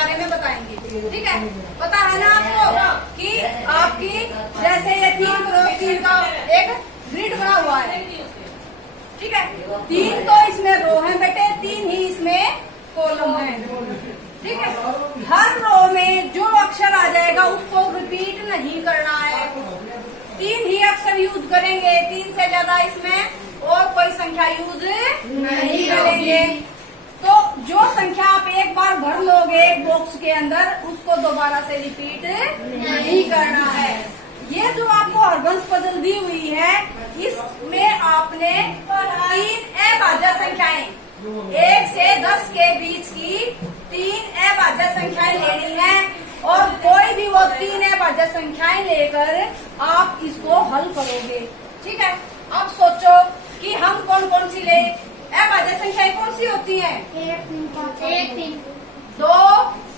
बारे में बताएंगे। ठीक है, पता है ना आपको कि आपकी जैसे ये 3 का एक ग्रिड बना हुआ है। ठीक है, 3 तो इसमें रो है बेटे, 3 ही इसमें कॉलम है। ठीक है, हर रो में जो अक्षर आ जाएगा उसको रिपीट नहीं करना है, 3 ही अक्षर यूज करेंगे, 3 से ज्यादा इसमें और कोई संख्या यूज नहीं करेंगे। तो जो संख्या आप एक बार भर लोगे एक बॉक्स के अंदर, उसको दोबारा से रिपीट नहीं करना है। ये जो आपको हरबंस पजल दी हुई है, इसमें आपने 3 अभाज्य संख्याएं 1 से 10 के बीच की 3 अभाज्य संख्याएं लेनी है और कोई भी वो 3 अभाज्य संख्याएं लेकर आप इसको हल करोगे। ठीक है, अब सोचो कि हम कौन कौन सी ले। अभाज्य संख्याएं कौन सी होती हैं? 1, 3, 5, 2,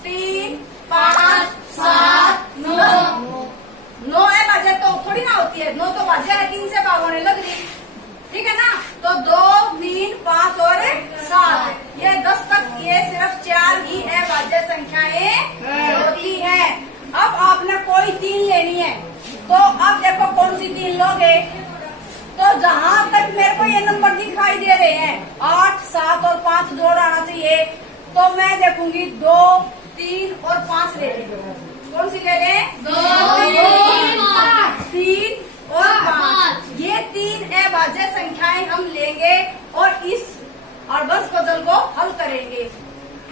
3, 5, 7, 9। 9 अभाज्य तो थोड़ी ना होती है, 9 तो भाज्य है, 3 से भाग होने लग रही। ठीक है ना, तो 2, 3, 5 और 7, ये 10 तक ये सिर्फ 4 ही अभाज्य संख्याएं होती है। अब आपने कोई 3 लेनी है, तो अब देखो कौन सी 3 लोगे। तो जहां तक मेरे को ये नंबर दिखाई दे रहे हैं 8, 7 और 5 जोड़ आना चाहिए, तो मैं देखूंगी 2, 3 और 5 ले लेंगे। कौन सी ले लें? 2, 3 और 5। ये 3 अभाज्य संख्याएं हम लेंगे और इस हरबंस पजल को हल करेंगे।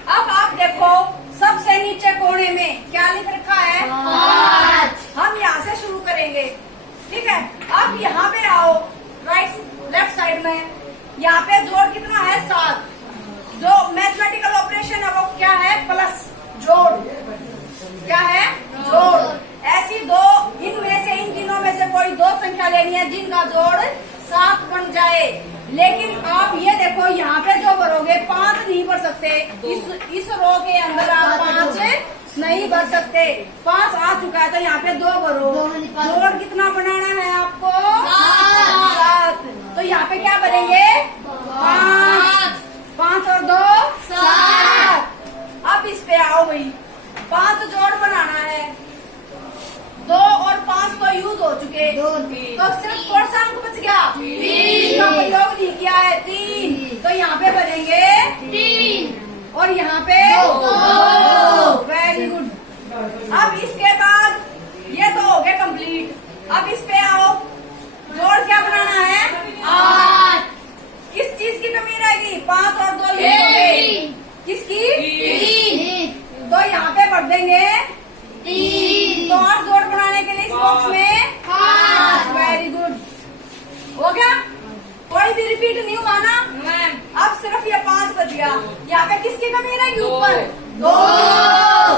अब आप देखो सबसे नीचे कोने में क्या लिख रखा है? 5। हम यहाँ से शुरू करेंगे। ठीक है, अब यहाँ पे आओ, लेफ्ट साइड में यहाँ पे जोड़ कितना है? 7। जो मैथमेटिकल ऑपरेशन है वो क्या है? प्लस, जोड़। क्या है? जोड़। ऐसी दो, इनमें से इन तीनों में से कोई 2 संख्या लेनी है जिनका जोड़ 7 बन जाए। लेकिन आप ये देखो यहाँ पे जो भरोगे 5 नहीं भर सकते, इस रो के अंदर आप 5 नहीं भर सकते। 5 आ चुका है तो यहाँ पे 2 भरो। जोड़ कितना बनाना है आपको? 7। तो यहाँ पे क्या भरेंगे? 5। 5 और 2 7। अब इस पे आओ भाई, 5 जोड़ बनाना है। 2 और 5 तो यूज हो चुके, तो सिर्फ कौन सा अंक बच गया? 3 का प्रयोग नहीं किया है, 3। तो यहाँ पे भरेंगे 3 और यहाँ पे 2। Very good. अब इसके बाद ये तो हो गए कंप्लीट। अब इस पे आओ, जोड़ क्या बनाना है? 8। किस चीज की कमी रहेगी? 5 और 2 किसकी? 3। तो यहाँ पे भर देंगे 3। तो और जोड़ बनाने के लिए इस बॉक्स में 5। वेरी गुड, हो गया। कोई भी रिपीट नहीं हुआ ना? अब सिर्फ ये 5 बच गया। यहाँ पे किसकी कमी रहेगी? ऊपर 2।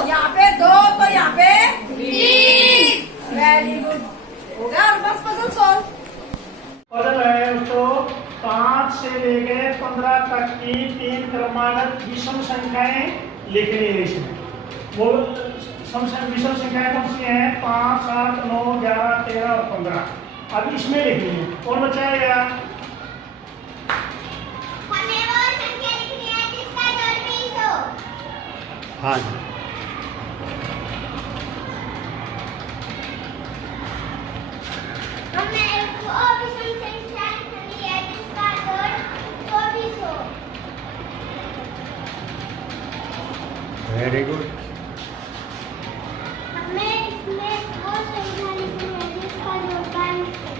यहाँ पे 2 तो यहाँ पे 3। वेरी गुड, हो गया। और बस पजल सॉल्व। पजल है तो 5 से लेके 15 तक की 3 क्रमागत विषम संख्याएं लिखनी है इसमें। वो विषम संख्याएं कौन सी हैं? 5, 7, 9, 11, 13 और 15। अब इसमें लिखनी है। कौन बचाएगा? हमें वो संख्या लिखनी है जिसका जोड़ 20 हो। हाँ जी। हमें वो विषम संख्या लिखनी है जिसका जोड़ 24 हो। Very good. हमें इसमें वो संख्या लिखनी है जिसका जोड़ 22 हो।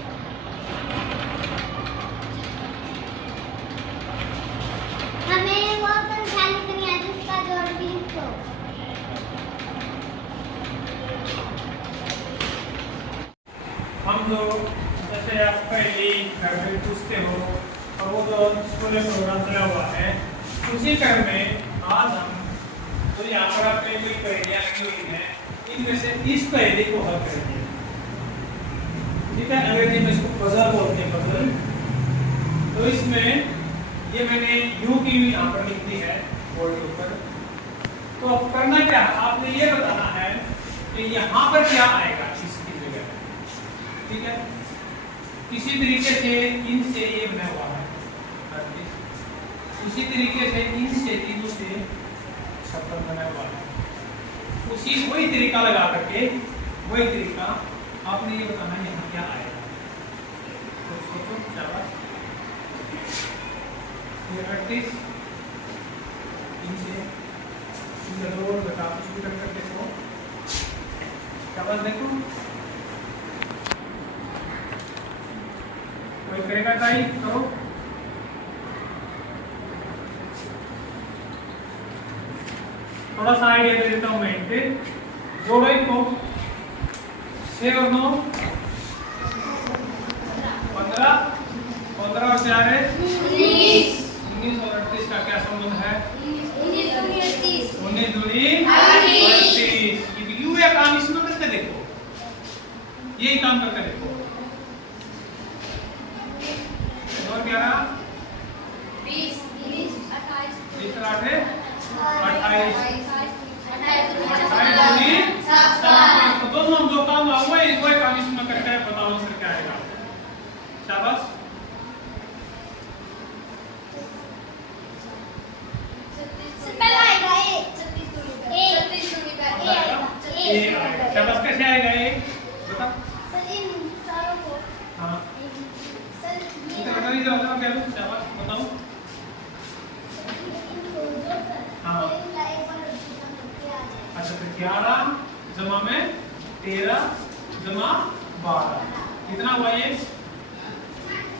हमें वो संख्या लिखनी है जिसका जोड़ 20 हो। हम जो जैसे आप पहले घर में पूछते हो और वो जो स्कूल में प्रोग्राम चला हुआ है, उसी क्रम में आज हम तो यहाँ पर आपने कोई पहेलियाँ लगी हुई हैं, इनमें से इस पहेली को हल करेंगे। ठीक है, अंग्रेजी में इसको पजल बोलते हैं, पजल। तो इसमें ये मैंने यू की यहाँ पर लिख दी है बोर्ड के ऊपर। तो अब करना क्या है, आपने ये बताना है कि यहाँ पर क्या आएगा इसकी जगह। ठीक है, किसी तरीके से इन से ये बना हुआ है, इसी तरीके से इन से तीनों से 56 बना हुआ है। उसी वही तरीका लगा करके वही तरीका आपने ये बताना है यहाँ क्या आएगा। तो सोचो शाबाश। ये 38 इनसे जरूर बेटा कुछ भी कर करके देखो। शाबाश देखो कोई करेगा ट्राई करो। थोड़ा सा आइडिया दे देता हूँ मैं इनके जोड़ो इनको 6 और 9 15 15 और 4 है 19 और 38 का क्या संबंध है 19 दूनी 38। यू या काम इसमें करके देखो यही काम करके देखो। और 11 20 8 है 28 तो दोनों हम जो काम वही काम इसमें करके बताओ आंसर क्या आएगा। शाबाश। शाबाश कैसे आएगा ये बता। हाँ शाबाश बताओ। हाँ अच्छा तो 11 जमा में 13 जमा 12 कितना हुआ ये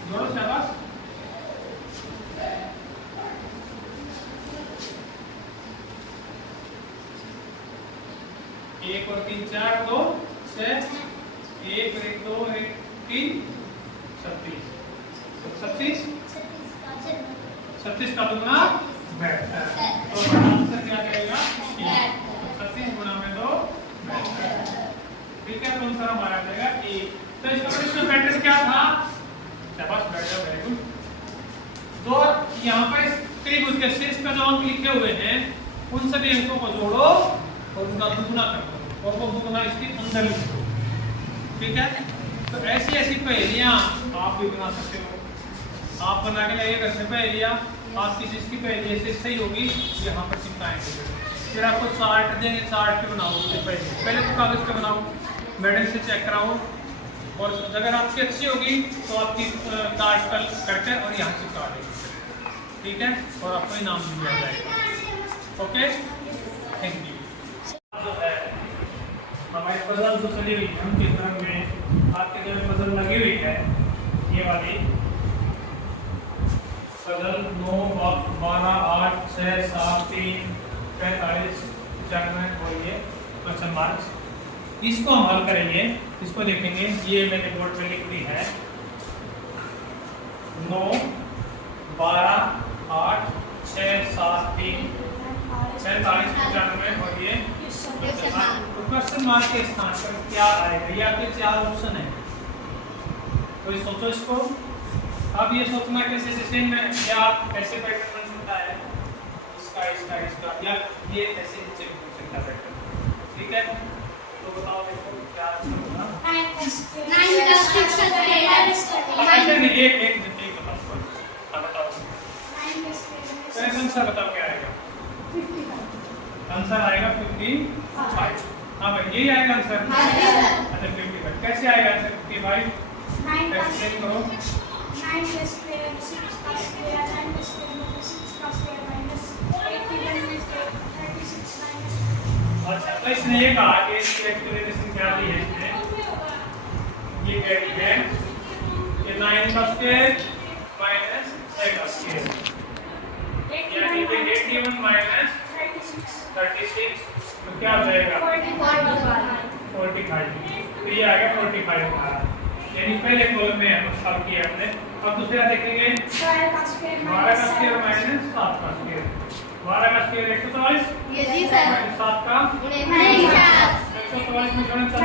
जोड़ो। शाबाश। एक और 3 4 2 6 1 1 2 1 3 36 36 का दुगना बैठ तो आंसर क्या करेगा 36 गुना में 2 ठीक है। तो आंसर हमारा आ जाएगा 1। तो इसका प्रश्न मैट्रिक्स क्या था। शाबाश बेटा वेरी गुड। जो यहाँ पर करीब उसके शीर्ष पे जो अंक लिखे हुए हैं उन सभी अंकों को जोड़ो और उनका दुगुना कर दो और वो दुगुना इसके अंदर लिख दो। ठीक है। तो ऐसी ऐसी पहेलियां आप भी बना सकते हो। आप बना के लाइए घर से पहेलियां आपकी जिसकी पहेली से सही होगी यहाँ पर चिपकाएंगे। फिर आपको चार्ट देंगे चार्ट पे बनाओ उससे पहले तो कागज पे बनाओ मैडम से चेक कराओ और अगर आपकी अच्छी होगी तो आपकी चार्ट कल करके और यहाँ चिपका देंगे। ठीक है। और आपको इनाम भी दिया जाएगा। Okay thank you. जो है हमारी पजल जो चली हुई है उनकी तरफ में आपके जो पजल लगी हुई है ये वाली पजल 9 12 8 6 7 3 45 95 और ये क्वेश्चन मार्क्स इसको हम हल करेंगे। इसको देखेंगे ये मैंने बोर्ड पे लिख दी है 9 12 8 6 7 3 45 95 और ये क्वेश्चन मार्क के स्थान पर क्या आएगा। ये आपके 4 ऑप्शन है। तो ये सोचो इसको। अब ये सोचना कैसे जैसे में या ऐसे पैटर्न बन सकता है इसका इसका इसका या ये ऐसे नीचे बन सकता है पैटर्न। ठीक है। तो बताओ देखो क्या आंसर होगा। 9 बताओ आंसर बताओ क्या आएगा। आंसर आएगा 55। हाँ भाई यही आएगा आंसर। अच्छा 55 कैसे आएगा आंसर 55 एक्सप्लेन करो। 9 plus 12 6 plus 12 9 plus 12 6 plus 12 minus 81 minus 36 minus। अच्छा तो इसने ये कहा कि इसकी एक्सप्लेनेशन क्या दी है इसने ये कह रही है कि 9 का स्क्वायर माइनस 6 का स्क्वायर यानी कि 81 माइनस 36 तो क्या हो जाएगा 45। तो ये आ गया 45 हमारा यानी पहले कॉलम में हम सॉल्व किया हमने। अब दूसरा देखेंगे 12 का स्क्वायर माइनस 7 का स्क्वायर 12 का स्क्वायर 144 माइनस 7 का 144 में जोड़ें 95।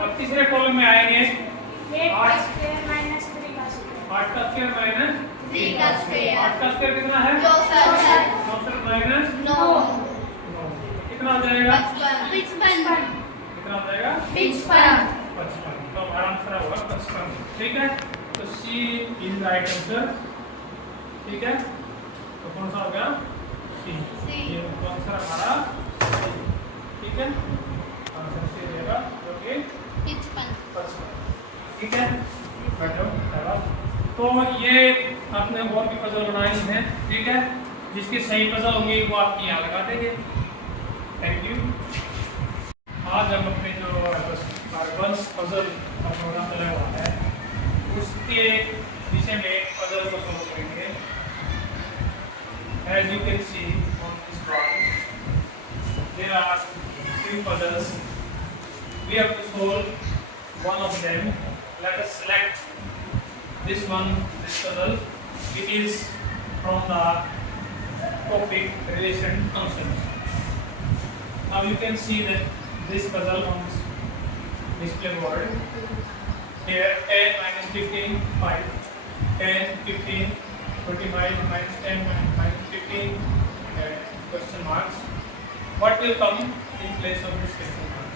अब तीसरे कॉलम में आएंगे 8 का स्क्वायर माइनस 3 का स्क्वायर 8 का स्क्वायर कितना है 64 माइनस 9 कितना हो जाएगा 55। कितना हो जाएगा 55। तो हमारा आंसर होगा 55। ठीक है। तो सी इज राइट आंसर। ठीक है। तो कौन सा हो गया सी। ये आंसर हमारा ठीक है, आंसर सी रहेगा जो कि 55। ठीक है, बैठो। तो ये आपने और भी पजल बनाई है, ठीक है, जिसकी सही पजल होंगी वो आपकी यहाँ लगा देंगे। Thank you. आज हम अपने जो कार्बन्स पजल का प्रोग्राम चला हुआ है उसके विषय में पजल को सोल्व करेंगे। As you can see on this drawing, there are 3 puzzles. We have to solve one of them. Let us select this one, this puzzle. It is from the topic relation functions. Now you can see that this puzzle on this display board. Here 10 minus 15, 5, 10, 15, 25, minus 10, minus 15, question marks. What will come in place of this question mark?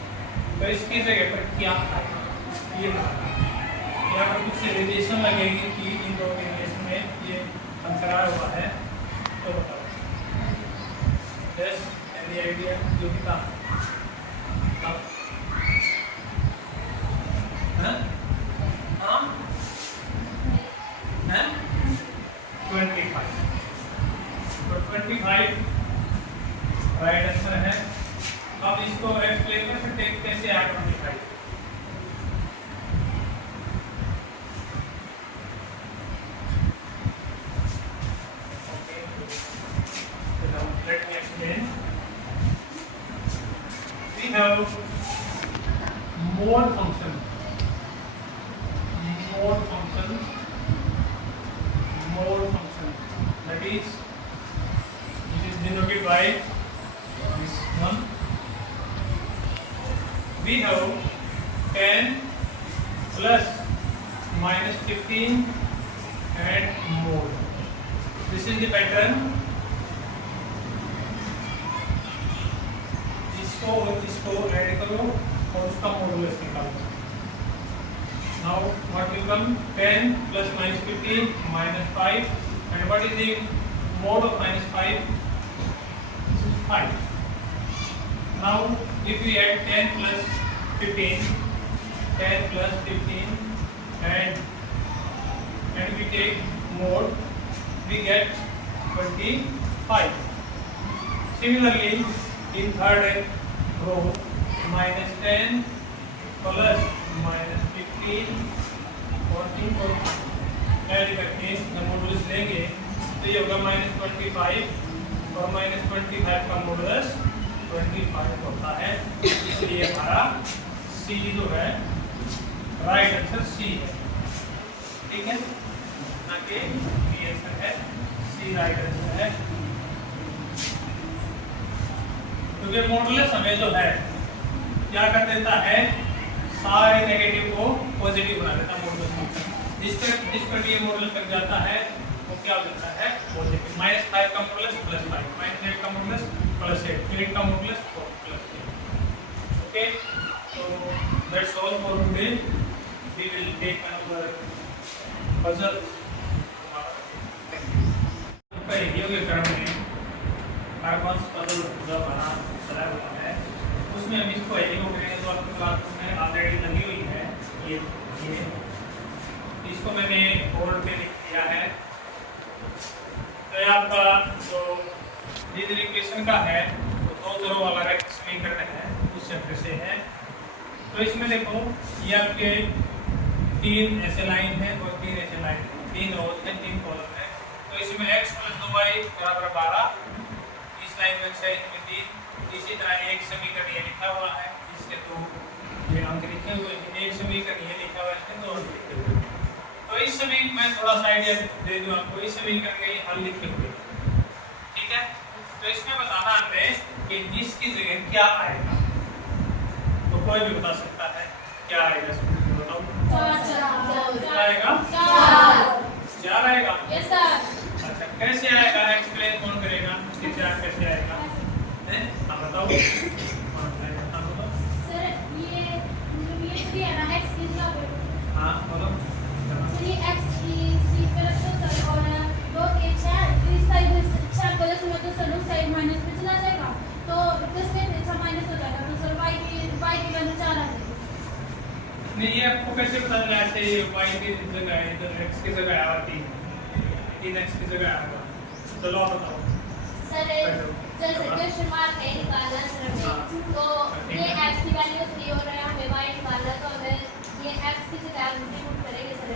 तो इसकी जगह पर क्या आएगा? ये यहाँ पर कुछ रिलेशन लगेगी कि इन दो रिलेशन में ये अंतराल हुआ है, तो बताओ। Just any idea? जो भी था हाँ? 25। तो 25 राइट आंसर है। अब इसको एक्सप्लेन कर सकते हैं कैसे आया 25। Let me explain. We have mode function. That is, it is denoted by this one. We have 10 plus minus 15 and mode. This is the pattern. इसको ऐड करो और उसका मॉडुलस निकालो। Now what will come? 10 plus minus 15 minus 5, and what is the mode of minus 5? This is 5. Now if we add 10 plus 15, 10 plus 15 and we take mode, we get 25. Similarly, in third row, minus 10 plus minus 15 और इनको add करके modulus लेंगे तो ये होगा minus 25 और minus 25 का modulus 25 होता है। इसलिए हमारा सी जो है राइट आंसर सी है। ठीक है, ना कि बी आंसर है, सी राइट आंसर है। तो ये मॉडुलस हमें जो है क्या कर देता है, सारे नेगेटिव को पॉजिटिव बना देता है मॉडुलस फंक्शन। जिस पर ये मॉडुलस लग जाता है वो क्या हो जाता है, पॉजिटिव। माइनस 5 का मॉडुलस प्लस 5, माइनस 8 का मॉडुलस प्लस 8, 8 का मॉडुलस प्लस 8। ओके, तो that's all for today. We will take another puzzle. पहले के क्रम में कार्बन्स पजल जो बना चला हुआ है उसमें हम इसको एलिमिनेट करेंगे। तो आपके क्लास में ऑलरेडी लगी हुई है ये इसको मैंने बोर्ड पे लिख दिया है। तो आपका जो लीनियर इक्वेशन का है तो दो चरों वाला एक समीकरण है, उस चैप्टर से है। तो इसमें देखो ये आपके 3 ऐसे लाइन है और 3 ऐसे लाइन है, 3 रोज है 3 कॉलम है। तो इसमें x + 2y = 12, इस लाइन में 6 में 3। इसी तरह एक समीकरण ये लिखा हुआ है, इसके दो ये अंक लिखे हुए हैं। एक समीकरण ये लिखा हुआ है, इसके दो अंक लिखे हुए हैं। तो इस समीकरण में थोड़ा सा आइडिया दे दूं आपको, इस समीकरण के हल लिखे हुए हैं। ठीक है, तो इसमें बताना हमें कि इसकी जगह क्या आएगा। तो कोई भी बता सकता है क्या आएगा, बताओ। 4 आएगा, 4 आएगा। Yes sir. अच्छा, कैसे आएगा, एक्सप्लेन कौन करेगा कि 4 कैसे आएगा? बताओ। सर ये भी है ना, x की जगह। हाँ बोलो। सर ये x की सी पर रखो सर, और 2 के 4 इस साइड 4 प्लस में तो सर उस साइड माइनस में कैसे पता चला ऐसे y की जगह है, इधर x की जगह आया 3 x की जगह आया। चलो आप बताओ सर जैसे क्वेश्चन मार्क है निकालना सर हमें, तो ये x की वैल्यू 3 और हमें y निकालना, तो हमें ये x की जगह इंक्रीमेंट करेंगे सर।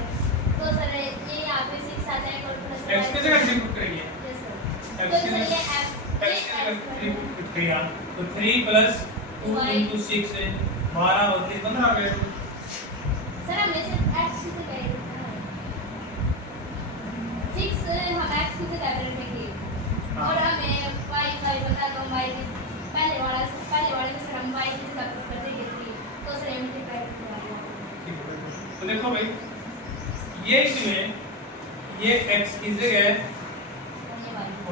तो सर ये यहाँ पे 6 आ जाएगा और प्लस x की जगह इंक्रीमेंट करेंगे। Yes sir. x तो की सर जगह ये x की जगह इंक्रीमेंट किया तो 3 प्लस 2 into 6 है 12 होती 15 आ गए। सर हमें सिर्फ x की जगह 6 हम x की जगह रखेंगे और हमें y बता दो y पहले वाले में सर हम y की जगह कर देंगे 3, तो सर मल्टीप्लाई करेंगे। तो देखो भाई ये इसमें ये x की जगह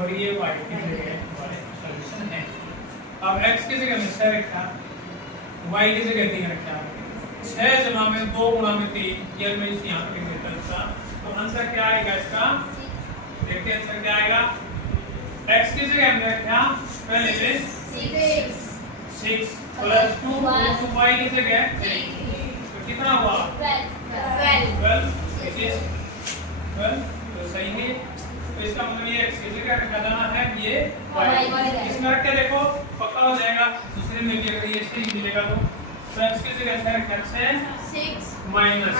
और ये y की जगह हमारे सॉल्यूशन है। अब x की जगह में 6 रखा, y की जगह 3 रखा, 6 जमा में 2 गुणा में 3, ये मैं इस यहाँ पे लिख देता इसका। तो आंसर क्या आएगा इसका? देखते हैं आंसर क्या आएगा। x की जगह हमने रखा पहले में 6 प्लस 2 into y की जगह 3, तो कितना हुआ 12। तो सही है। तो इसका मतलब ये x की जगह रखा जाना है, ये y इसमें रख के देखो पक्का हो जाएगा। दूसरे में भी अगर ये सही मिलेगा तो x की जगह से रखा है 6 माइनस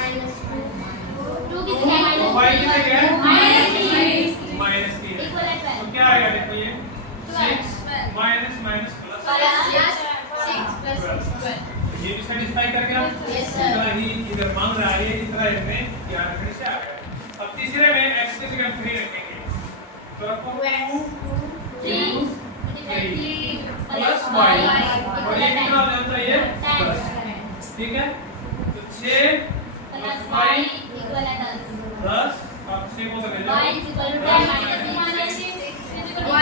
2 की जगह y की जगह -3 माइनस 3 इक्वल है 12। तो क्या आएगा देखो ये 6 माइनस माइनस प्लस 12। ये भी सेटिस्फाई कर गया। Yes, sir. इतना ही इधर मांग रहा है, इतना इसमें ध्यान रखने से आ गया। अब तीसरे में x की जगह 3 रखेंगे तो रखो 3 प्लस y और ये कितना हो जाना चाहिए प्लस, ठीक है। तो 6 प्लस y इक्वल है 10। अब 6 को बदल y दो equal to 10 minus 6 equal to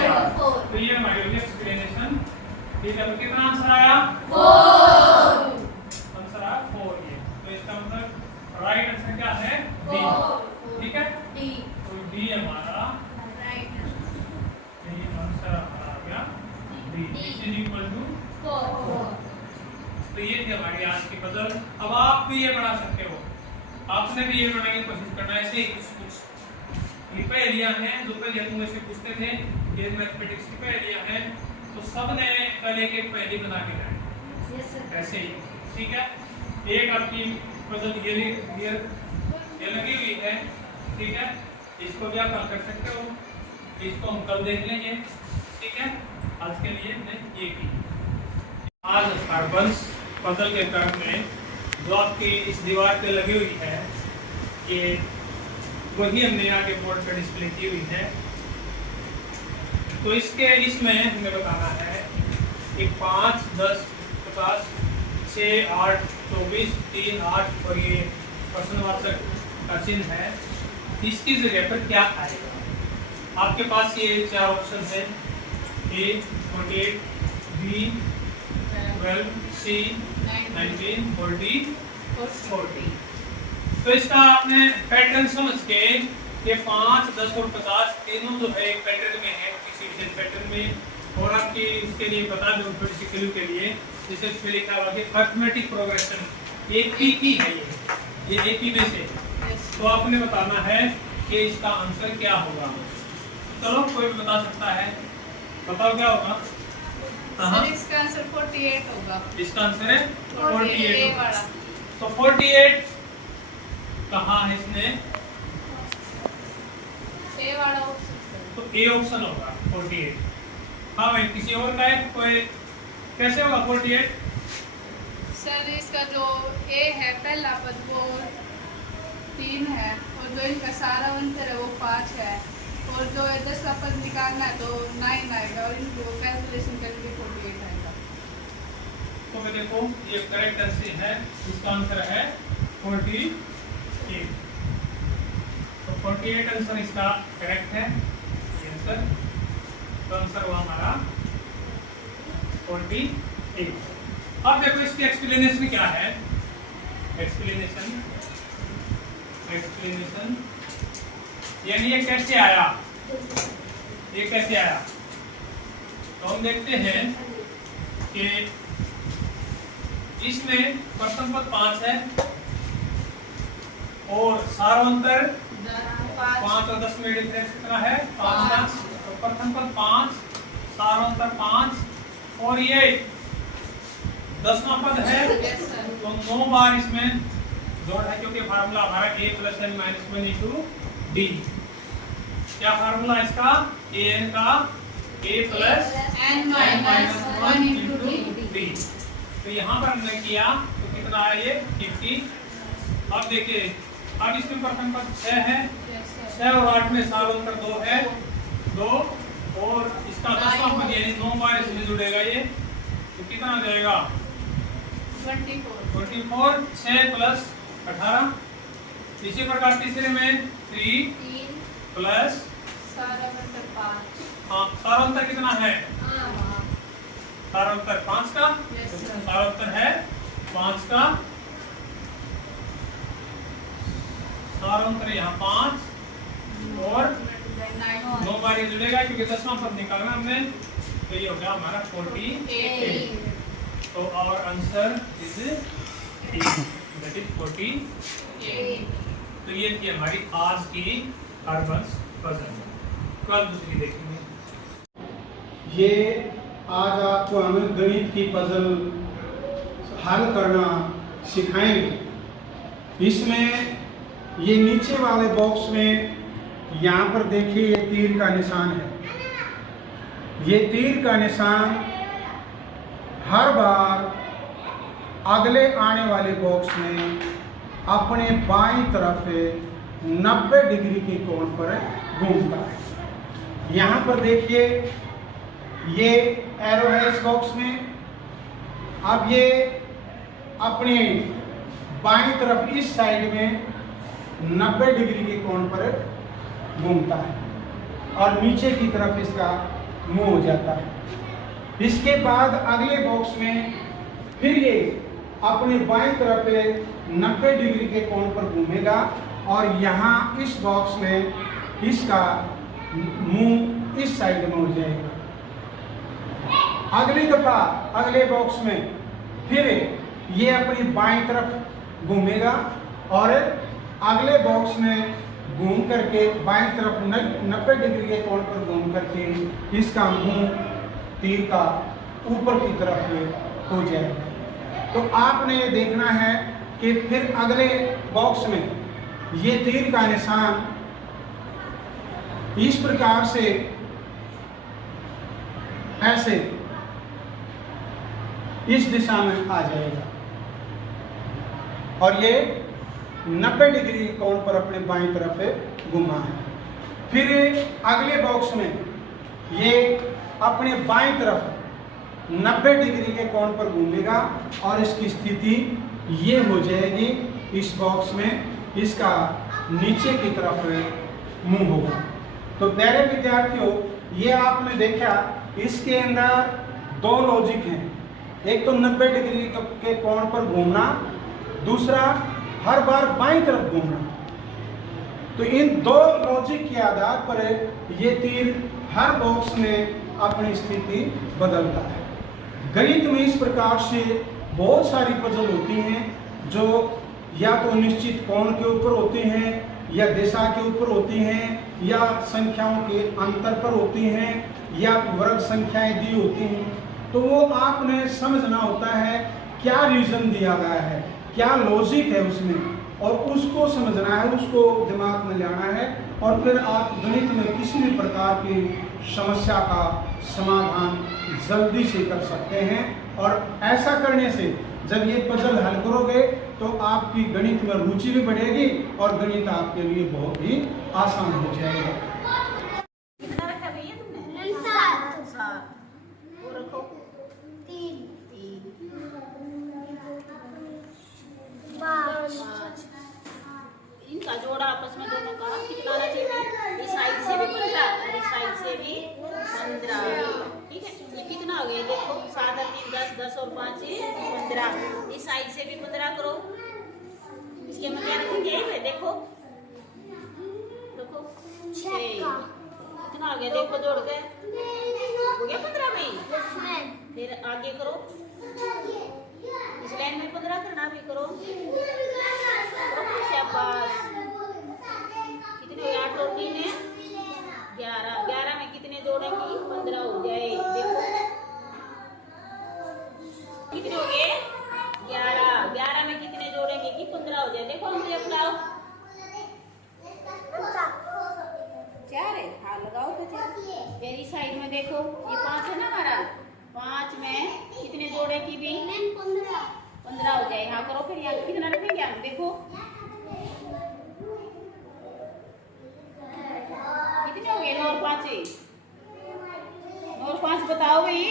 4। तो ये हमारी होगी एक्सप्लेनेशन, ठीक है। तो कितना आंसर आया 4। आंसर आया 4 ये। तो इसका मतलब राइट आंसर क्या है डी, ठीक है। तो डी हमारा ये आंसर हमारा आ गया डी इज इक्वल टू 4। तो ये थी हमारी आज की पजल। अब आप भी ये बना सकते हो, आपने भी ये बनाने की कोशिश करना है। ऐसे ही कुछ ये पहेलियां हैं जो पहले तुम ऐसे पूछते थे, ये मैथमेटिक्स की पहेलियां हैं, तो सबने कल एक एक पहेली बना के लाए ऐसे ही, ठीक है। एक आपकी पजल ये लगी हुई है, ठीक है। इसको भी आप हल कर सकते हो, इसको हम कल देख लेंगे, ठीक है। आज के लिए हमने ये की। आज कार्बन्स पजल के क्रम में जो आपकी इस दीवार पे लगी हुई है, ये वही हमने यहाँ के बोर्ड पर डिस्प्ले की हुई है। तो इसमें हमें बताना है कि 5, 10, 50, 6, 8, 24, 3, 8 और ये प्रश्नवाचक का चिन्ह है, इसकी जगह पर क्या आएगा। आपके पास ये 4 ऑप्शन है, A 48, B 12, C 19 और D 40। तो इसका आपने पैटर्न समझ के ये 5, 10 और 50 तीनों जो है एक पैटर्न में है, किसी विशेष पैटर्न में। और आपकी इसके लिए बता दूं थोड़ी सी क्लू के लिए, जैसे इसमें लिखा हुआ है अरिथमेटिक प्रोग्रेशन एक ही है, ये एक ही में से। तो आपने बताना है कि इसका आंसर क्या होगा। चलो कोई भी बता सकता है, बताओ क्या होगा। सर इसका आंसर 48 होगा। इसका आंसर है 48 वाला। तो 48 कहाँ है इसने, ए वाला ऑप्शन सर। तो ए ऑप्शन होगा 48। हाँ भाई किसी और का है कोई, कैसे होगा 48? सर इसका जो ए है पहला पद वो 3 है और जो इनका सारा अंतर है वो 5 है और जो 10 का पद निकालना है तो 9 आएगा और इनको कैलकुलेशन करके 48 आएगा। तो मैं देखो ये करेक्ट आंसर है, इसका आंसर है 48। तो 48 आंसर इसका करेक्ट है ये आंसर। तो आंसर हुआ हमारा 48। अब देखो इसकी एक्सप्लेनेशन क्या है। एक्सप्लेनेशन यानी ये कैसे आया, ये कैसे आया। तो हम देखते हैं कि इसमें प्रथम पद 5 है, और सारांतर 5 और 10 में डिफरेंस कितना है? 5 तो प्रथम पद 5, सारांतर 5 और ये 10वां पद है तो 9 बार इसमें जोड़ है क्योंकि फार्मूला हमारा a + n - 1 * d। क्या फार्मूला इसका? an का a + n - 1 * d। तो यहाँ पर हमने किया तो कितना है ये? 50। अब देखिए अब इसमें प्रथम पद 6 है, 6 और 8 में सारांतर 2 है, 2 और इसका 10वां पद यानी 9 बार इसमें जुड़ेगा ये तो कितना हो जाएगा? 24। 6 + 18। इसी प्रकार तीसरे में 3 प्लस सारांतर 5। हाँ सारांतर कितना है? सारांतर 5 का। Yes, sir. सारांतर है 5 का, सारांतर यहाँ 5 और 9 बार ये जुड़ेगा क्योंकि 10वां पद निकालना हमने तो ये हो गया हमारा 48। तो आवर आंसर इज 48। तो ये थी हमारी आज की कार्बन्स पजल। कल दूसरी देखेंगे। ये आज आपको हम गणित की पजल हल करना सिखाएंगे। इसमें ये नीचे वाले बॉक्स में यहाँ पर देखिए ये तीर का निशान है। ये तीर का निशान हर बार अगले आने वाले बॉक्स में अपने बाईं तरफ 90 डिग्री के कोण पर घूमता है। यहाँ पर देखिए ये एरो है इस बॉक्स में। अब ये अपने बाईं तरफ इस साइड में 90 डिग्री के कोण पर घूमता है और नीचे की तरफ इसका मुंह हो जाता है। इसके बाद अगले बॉक्स में फिर ये अपने बाईं तरफ 90 डिग्री के कोण पर घूमेगा और यहाँ इस बॉक्स में इसका मुंह इस साइड में हो जाएगा। अगली दफा अगले बॉक्स में फिर ये अपनी बाईं तरफ घूमेगा और अगले बॉक्स में घूम करके बाईं तरफ 90 डिग्री के कोण पर घूम करके इसका मुंह तीर का ऊपर की तरफ हो जाएगा। तो आपने ये देखना है कि फिर अगले बॉक्स में ये तीर का निशान इस प्रकार से ऐसे इस दिशा में आ जाएगा और ये 90 डिग्री कोण पर अपने बाईं तरफ घुमा है। फिर अगले बॉक्स में ये अपने बाईं तरफ 90 डिग्री के कोण पर घूमेगा और इसकी स्थिति ये हो जाएगी इस बॉक्स में इसका नीचे की तरफ मुंह होगा। तो प्यारे विद्यार्थियों ये आपने देखा इसके अंदर दो लॉजिक हैं। एक तो 90 डिग्री के कोण पर घूमना, दूसरा हर बार बाईं तरफ घूमना। तो इन दो लॉजिक के आधार पर ये तीर हर बॉक्स में अपनी स्थिति बदलता है। गणित में इस प्रकार से बहुत सारी पजल होती हैं जो या तो निश्चित कोण के ऊपर होती हैं या दिशा के ऊपर होती हैं या संख्याओं के अंतर पर होती हैं या वर्ग संख्याएं दी होती हैं। तो वो आपने समझना होता है क्या रीजन दिया गया है, क्या लॉजिक है उसमें, और उसको समझना है, उसको दिमाग में लाना है और फिर आप गणित में किसी भी प्रकार की समस्या का समाधान जल्दी से कर सकते हैं। और ऐसा करने से जब ये पजल हल करोगे तो आपकी गणित में रुचि भी बढ़ेगी और गणित आपके लिए बहुत ही आसान हो जाएगा। कितना रखा भैया तुमने? 7। वो रखो 3। 5। इनका जोड़ा आपस में दोनों का कितना आना चाहिए? इस साइड से भी 15 और इस साइड से भी 15। ठीक है, ये कितना हो गया देखो, 7 और 3 10, 10 और 5 15। इस साइड से भी 15 करो। इसके में क्या रखेंगे? देखो देखो 6 कितना हो गया देखो, जोड़ के हो गया 15 भाई। फिर आगे करो, इस लाइन में 15 करना भी करो। शाबाश। ये 5 है ना हमारा, 5 में कितने जोड़े की भी 15 हो जाए। यहाँ करो फिर, यहाँ कितना रखेंगे हम, देखो कितने हो गए, 9 और 5 है, 9 और 5 बताओ भाई,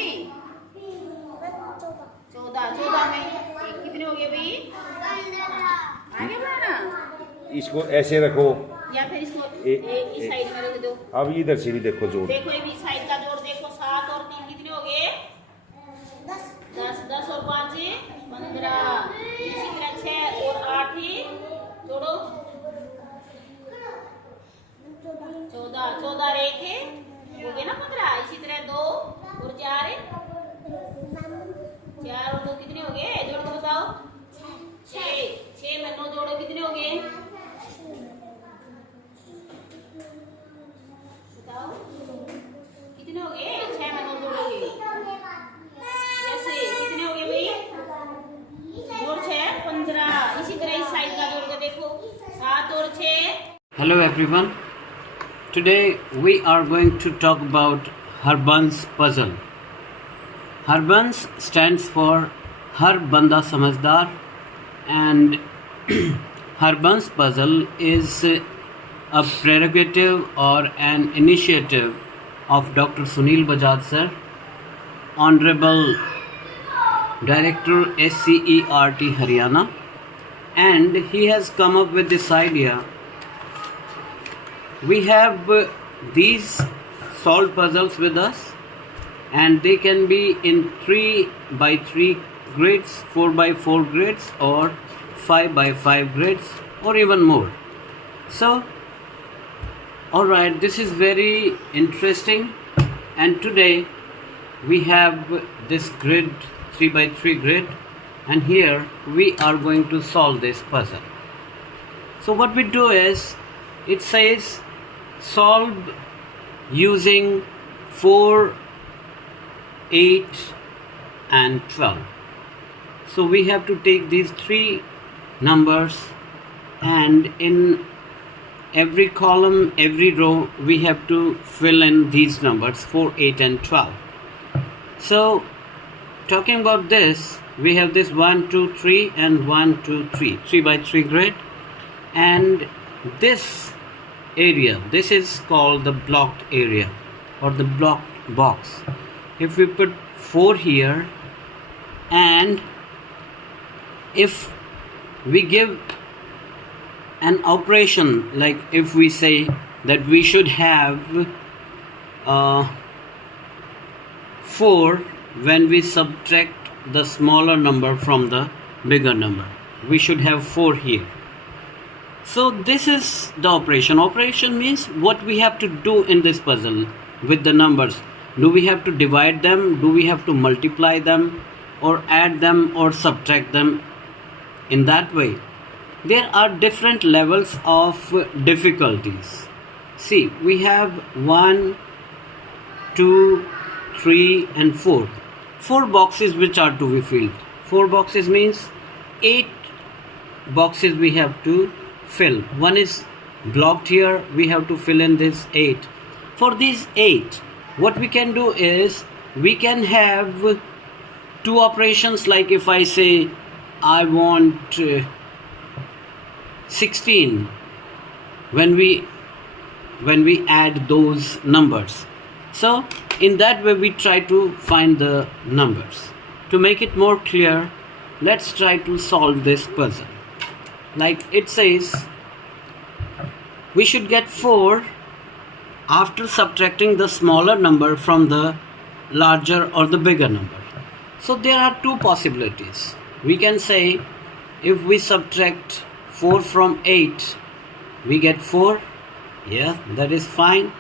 14 में एक कितने हो गए भाई, आगे बढ़ाना, इसको ऐसे रखो या फिर इसको इस साइड में रख दो। अब इधर से भी देखो जोड़, देखो ये भी साइड का जोड़ देखो, 7 और 3 कितने हो गए, 10, 10 और 5 15, इसी तरह 6 और 8 ही जोड़ो 14 रहे थे हो गए ना 15, इसी तरह 2 और 4 और 2 कितने हो गए, जोड़ के बताओ, 6 में 9 जोड़ो कितने हो गए, बताओ कितने हो गए, 6 में 9 जोड़ोगे, ऐसे कितने हो गए भाई, और 6 15, इसी तरह इस साइड का जोड़ के देखो, 7 और 6। Hello everyone. Today we are going to talk about Harbans puzzle. Harbans stands for Har Banda Samajhdar, and Harbans puzzle is a prerogative or an initiative of Dr. Sunil Bajaj sir, Honorable Director SCERT Haryana, and he has come up with this idea. We have these solved puzzles with us, and they can be in 3 by 3 grids, 4 by 4 grids, or 5 by 5 grids, or even more. So, alright, this is very interesting, and today we have this grid, 3 by 3 grid, and here we are going to solve this puzzle. So what we do is, it says solve using 4, 8 and 12. So we have to take these 3 numbers, and in every column, every row, we have to fill in these numbers 4, 8 and 12. So talking about this, we have this 1, 2, 3 and 1, 2, 3, 3 by 3 grid, and this area, this is called the blocked area or the blocked box. If we put 4 here, and if we give an operation, like if we say that we should have 4 when we subtract the smaller number from the bigger number, we should have 4 here. So this is the operation. Operation means what we have to do in this puzzle with the numbers. Do we have to divide them? Do we have to multiply them, or add them, or subtract them? In that way, there are different levels of difficulties. See, we have 1, 2, 3 and 4. 4 boxes which are to be filled. 4 boxes means 8 boxes we have to fill. One is blocked here, we have to fill in this 8. For these 8, what we can do is, we can have 2 operations, like if I say I want 16, when we add those numbers. So in that way we try to find the numbers. To make it more clear, let's try to solve this puzzle. Like it says, we should get 4 after subtracting the smaller number from the larger or the bigger number. So there are 2 possibilities. We can say, if we subtract 4 from 8, we get 4. Yeah, that is fine.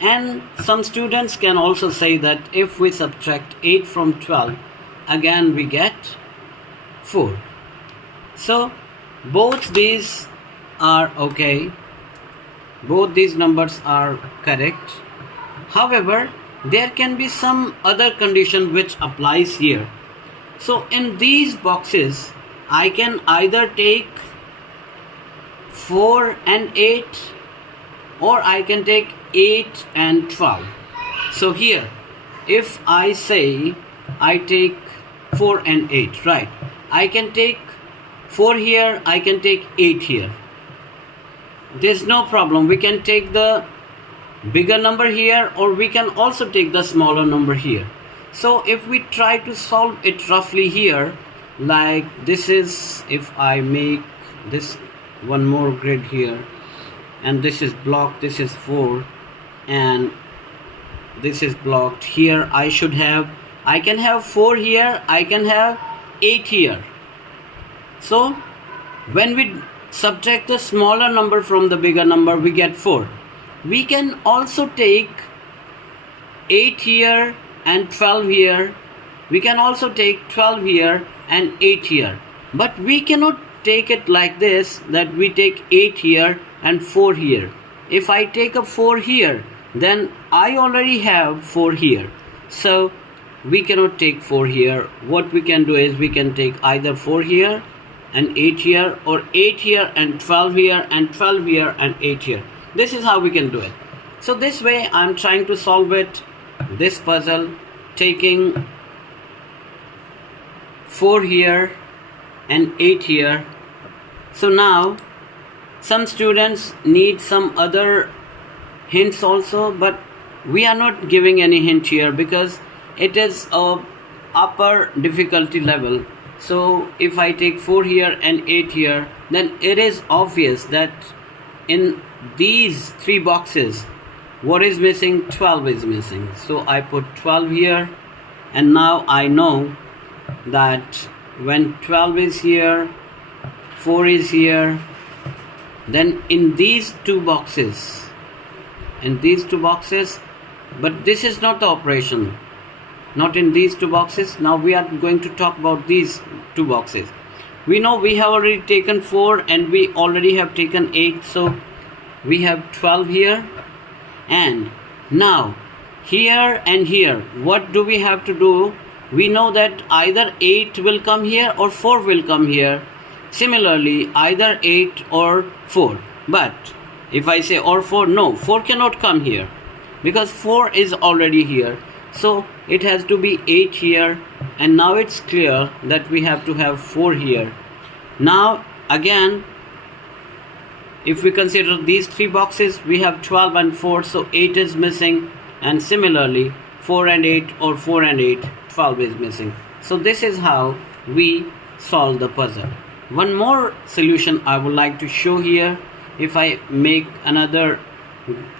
And some students can also say that if we subtract 8 from 12, again we get 4. So both these are okay. Both these numbers are correct. However, there can be some other condition which applies here. So in these boxes, I can either take 4 and 8, or I can take 8 and 12. So here, if I say I take 4 and 8, right? I can take 4 here, I can take 8 here. There's no problem. We can take the bigger number here, or we can also take the smaller number here. So if we try to solve it roughly here, like this is, if I make this one more grid here, and this is blocked, this is 4, and this is blocked here, I can have 4 here, I can have 8 here. So when we subtract the smaller number from the bigger number, we get 4. We can also take 8 here and 12 here. We can also take 12 here and 8 here. But we cannot take it like this, that we take 8 here and 4 here. If I take a 4 here, then I already have 4 here. So we cannot take 4 here. What we can do is we can take either 4 here and 8 here, or 8 here and 12 here, and 12 here and 8 here. This is how we can do it. So this way I'm trying to solve it, this puzzle, taking 4 here and 8 here. So now some students need some other hints also, but we are not giving any hint here because it is a upper difficulty level. So if I take 4 here and 8 here, then it is obvious that in these 3 boxes, what is missing? 12 is missing. So I put 12 here, and now I know that when 12 is here, 4 is here, then in these 2 boxes, but this is not the operation, not in these 2 boxes. Now we are going to talk about these 2 boxes. We know we have already taken 4 and we already have taken 8, so we have 12 here. And now here and here, what do we have to do? We know that either 8 will come here or 4 will come here. Similarly, either 8 or 4. But if I say or 4, no, 4 cannot come here because 4 is already here. So it has to be 8 here, and now it's clear that we have to have 4 here. Now again, if we consider these 3 boxes, we have 12 and 4, so 8 is missing, and similarly 4 and 8 or 4 and 8, 12 is missing. So this is how we solve the puzzle. One more solution I would like to show here. If I make another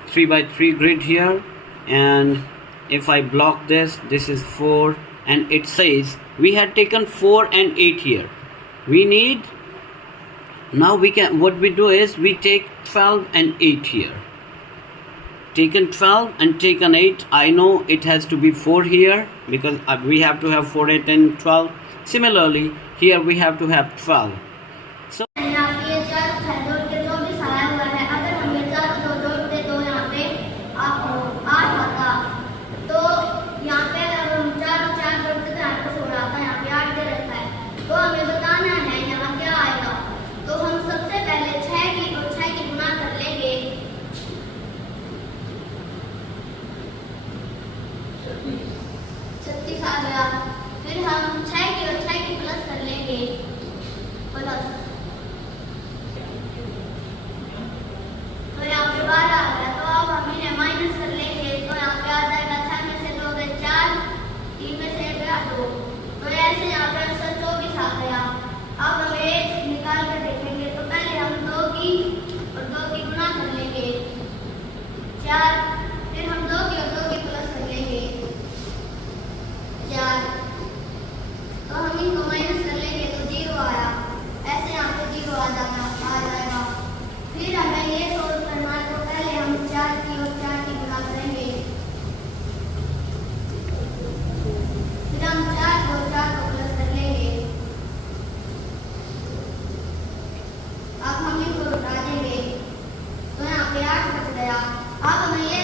3 by 3 grid here, and if I block this, this is 4, and it says we had taken 4 and 8 here. We need, now we can, what we do is we take 12 and 8 here. Taken 12 and taken 8, I know it has to be 4 here because we have to have 4, 8 and 12. Similarly, here we have to have 12. So यहाँ पे ये चार जोड़ के 24 आया हुआ है। अगर हम ये चार को जोड़ते तो यहाँ पे 8 आता। तो यहाँ पे अगर हम चार जोड़ते तो यहाँ पे 16 आता, यहाँ पे 8 दे रखा है। तो हमें बताना है यहाँ क्या आएगा। तो हम सबसे पहले 6 की और 6 की गुणा कर लेंगे। 36 आ गया। फिर हम 6 की और 6 की प्लस कर लेंगे, प्लस तो यहाँ पे 12 आ गया। तो अब हम इन्हें माइनस कर लेंगे, तो यहाँ पे आ जाएगा 6 में से 2 गए 4, 3 में से 1 गया 2, तो ऐसे यहाँ पे आंसर 24 आ गया। अब हम ये निकाल कर देखेंगे, तो पहले हम 2 की और 2 की गुणा कर लेंगे 4, फिर हम 2 की और 2 की प्लस कर लेंगे 4, तो हम इनको माइनस कर लेंगे तो 0 आया। ऐसे यहाँ पे 0 आ जाएगा। फिर हमें ये सोल्व करना है, तो पहले हम 4 की और 4 की गुणा करेंगे, फिर हम 4 को 4 को प्लस कर लेंगे। अब हम इनको उठा देंगे, तो यहाँ पे 8 बच गया। अब हमें ये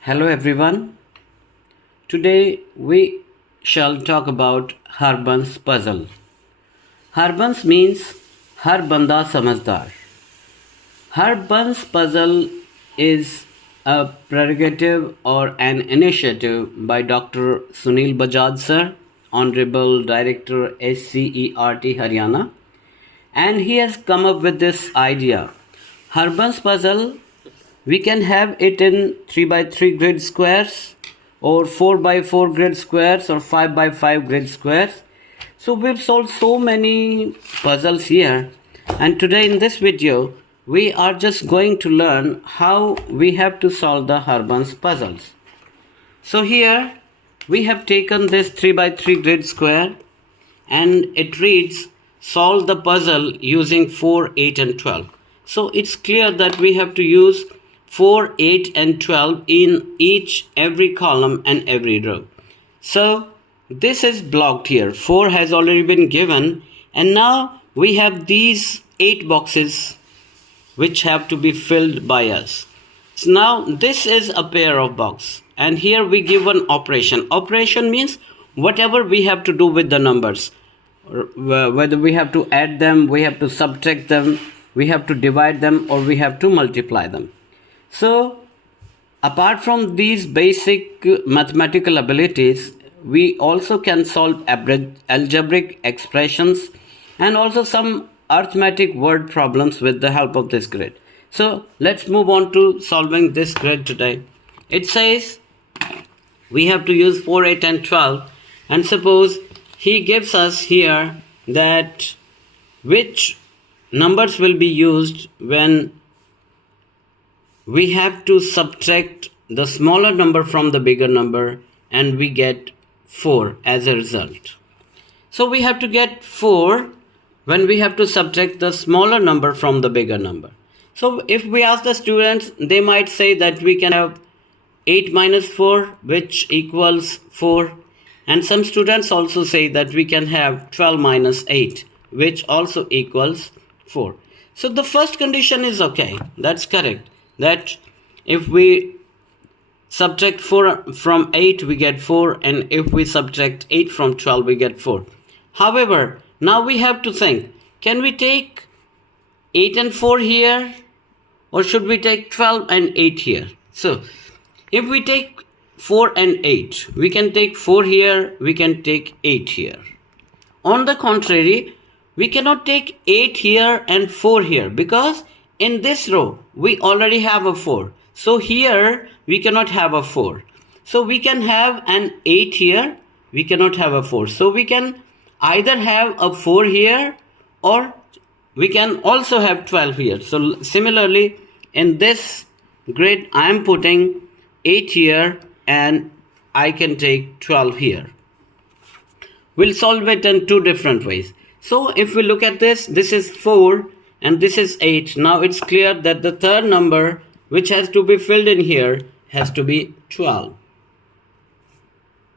Hello everyone. Today we shall talk about Harbans puzzle. Harbans means Har Banda Samajhdar. Harbans puzzle is a prerogative or an initiative by Dr. Sunil Bajaj sir, Honorable Director SCERT Haryana, and he has come up with this idea. Harbans puzzle, we can have it in 3x3 grid squares or 4x4 grid squares or 5x5 grid squares. So we've solved so many puzzles here, and today in this video we are just going to learn how we have to solve the Harbans puzzles. So here we have taken this 3x3 grid square and it reads solve the puzzle using 4, 8 and 12. So it's clear that we have to use 4, 8 and 12 in every column and every row. So this is blocked here. 4 has already been given, and now we have these 8 boxes which have to be filled by us. So now this is a pair of box, and here we give an operation. Operation means whatever we have to do with the numbers, whether we have to add them, we have to subtract them, we have to divide them, or we have to multiply them. So apart from these basic mathematical abilities, we also can solve algebraic expressions and also some arithmetic word problems with the help of this grid. So let's move on to solving this grid today. It says we have to use 4, 8 and 12, and suppose he gives us here that which numbers will be used when we have to subtract the smaller number from the bigger number and we get 4 as a result. So we have to get 4 when we have to subtract the smaller number from the bigger number. So if we ask the students, they might say that we can have 8 minus 4, which equals 4. And some students also say that we can have 12 minus 8, which also equals 4. So the first condition is okay. That's correct. That if we subtract 4 from 8, we get 4. And if we subtract 8 from 12, we get 4. However, now we have to think, can we take 8 and 4 here, or should we take 12 and 8 here? So if we take 4 and 8, we can take 4 here, we can take 8 here. On the contrary, we cannot take 8 here and 4 here, because in this row we already have a 4. So here we cannot have a 4. So we can have an 8 here, we cannot have a 4. So we can either have a 4 here, or we can also have 12 here. So similarly, in this grid I am putting 8 here and I can take 12 here. We'll solve it in 2 different ways. So if we look at this is 4 and this is 8. Now it's clear that the third number which has to be filled in here has to be 12.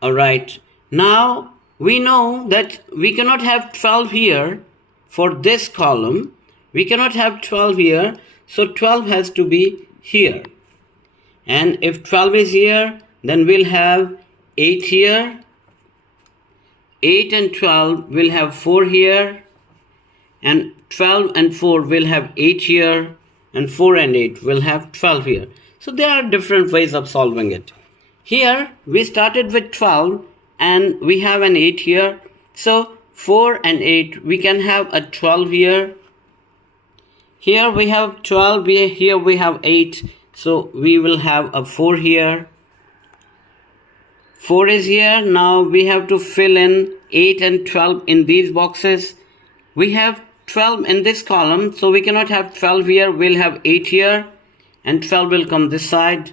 Alright, now we know that we cannot have 12 here for this column. We cannot have 12 here, so 12 has to be here. And if 12 is here, then we'll have 8 here. 8 and 12 will have 4 here. And 12 and 4 will have 8 here. And 4 and 8 will have 12 here. So there are different ways of solving it. Here we started with 12 and we have an 8 here. So 4 and 8, we can have a 12 here. Here we have 12, here we have 8. So we will have a 4 here. 4 is here. Now we have to fill in 8 and 12 in these boxes. We have 12 in this column, so we cannot have 12 here. We'll have 8 here and 12 will come this side.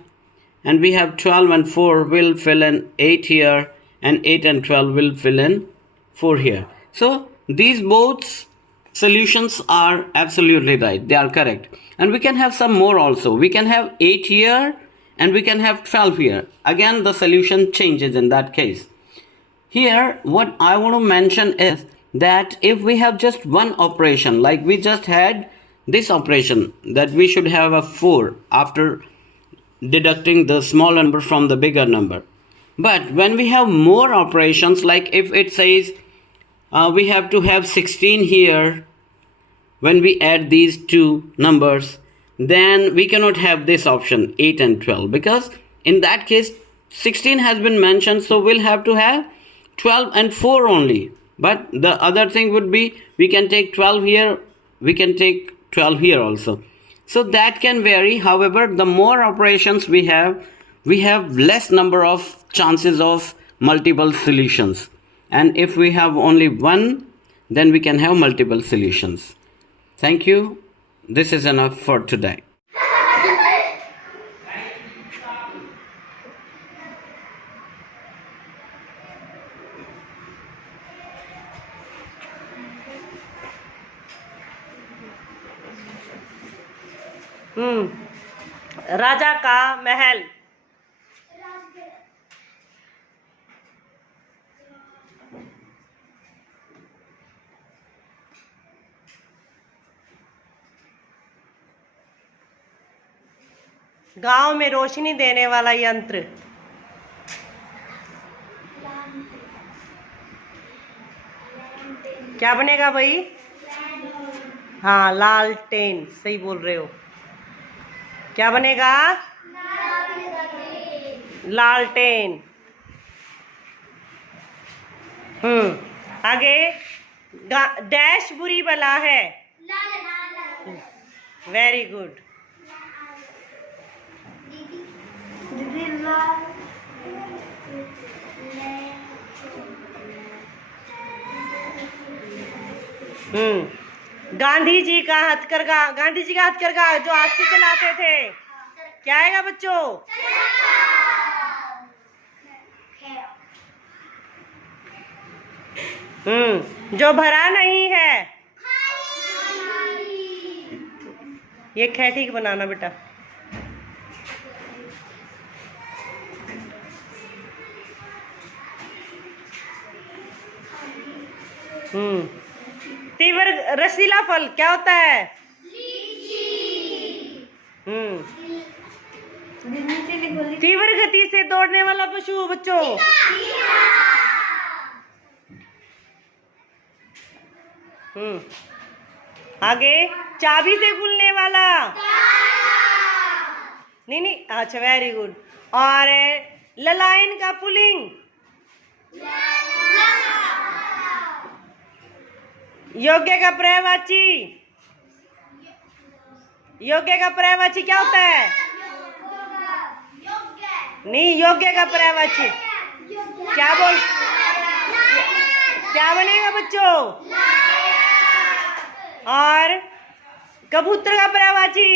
And we have 12 and 4 will fill in 8 here, and 8 and 12 will fill in 4 here. So these both solutions are absolutely right. They are correct. And we can have some more also. We can have 8 here and we can have 12 here. Again, the solution changes in that case. Here, what I want to mention is that if we have just one operation, like we just had this operation, that we should have a 4 after deducting the smaller number from the bigger number. But when we have more operations, like if it says we have to have 16 here, when we add these two numbers, then we cannot have this option 8 and 12, because in that case 16 has been mentioned, so we'll have to have 12 and 4 only. But the other thing would be, we can take 12 here, we can take 12 here also. So that can vary. However, the more operations we have less number of chances of multiple solutions. And if we have only one, then we can have multiple solutions. Thank you. This is enough for today. राजा का महल। गांव में रोशनी देने वाला यंत्र। क्या बनेगा भाई? हाँ, लालटेन, सही बोल रहे हो। क्या बनेगा? लालटेन। आगे, डैश बुरी बला है। Very good. गांधी जी का हथकरघा। गांधी जी का हथकरघा जो हाथ से चलाते थे, क्या आएगा बच्चों? जो भरा नहीं है, ये खे ठीक बनाना बेटा। तीव्र रसीला फल क्या होता है? तीव्र गति से दौड़ने वाला पशु बच्चों। आगे, चाबी से खुलने वाला। नहीं, अच्छा, वेरी गुड। और ललाइन का पुलिंग। योग्य का पर्यायवाची। योग्य का पर्यायवाची क्या होता है? नहीं, योग्य का पर्यायवाची क्या बनेगा बच्चों? और कबूतर का पर्यायवाची।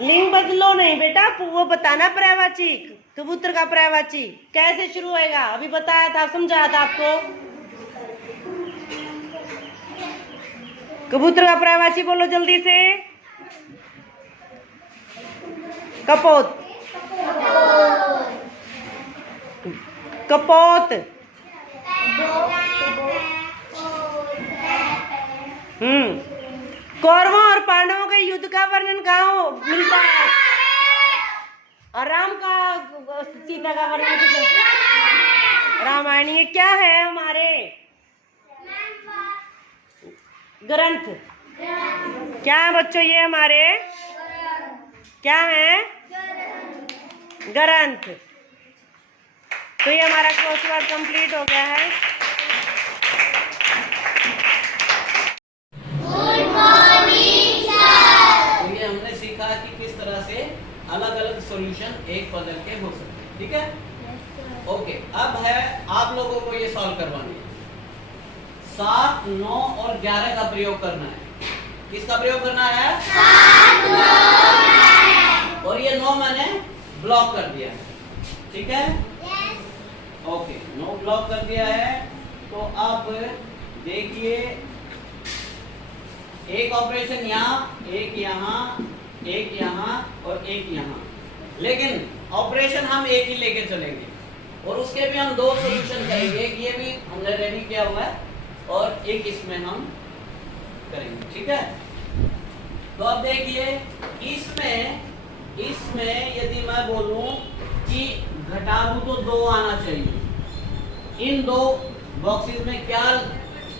लिंग बदलो नहीं बेटा, वो बताना पर्यायवाची। कबूतर का पर्यायवाची कैसे शुरू होएगा? अभी बताया था, समझाया था आपको। कबूतर का पर्यायवाची बोलो जल्दी से। कपोत। कपोत। कौरवों और पांडवों के युद्ध का वर्णन कहाँ मिलता है? और राम का, सीता का वर्णन रामायण। ये क्या है? हमारे ग्रंथ। क्या है बच्चों? ये हमारे क्या है? ग्रंथ। तो ये हमारा कोर्स वर्क कंप्लीट हो गया है। ये हमने सीखा कि किस तरह से अलग अलग सॉल्यूशन एक पजल के हो सकते हैं। ठीक है, ओके। अब है आप लोगों को ये सॉल्व करवानी है। 7, 9 और 11 का प्रयोग करना है। किसका प्रयोग करना है? 7, 9 और ये 9 मैंने ब्लॉक कर दिया है। ठीक है, ओके, 9 ब्लॉक कर दिया है। तो अब देखिए, एक ऑपरेशन यहाँ, एक यहाँ, एक यहाँ और एक यहाँ। लेकिन ऑपरेशन हम एक ही लेके चलेंगे और उसके भी हम 2 सॉल्यूशन करेंगे। एक ये भी हमने रेडी किया हुआ है और एक इसमें हम करेंगे, ठीक है। तो अब देखिए इसमें यदि मैं बोलूं कि घटा दूं तो 2 आना चाहिए। इन 2 बॉक्सेस में क्या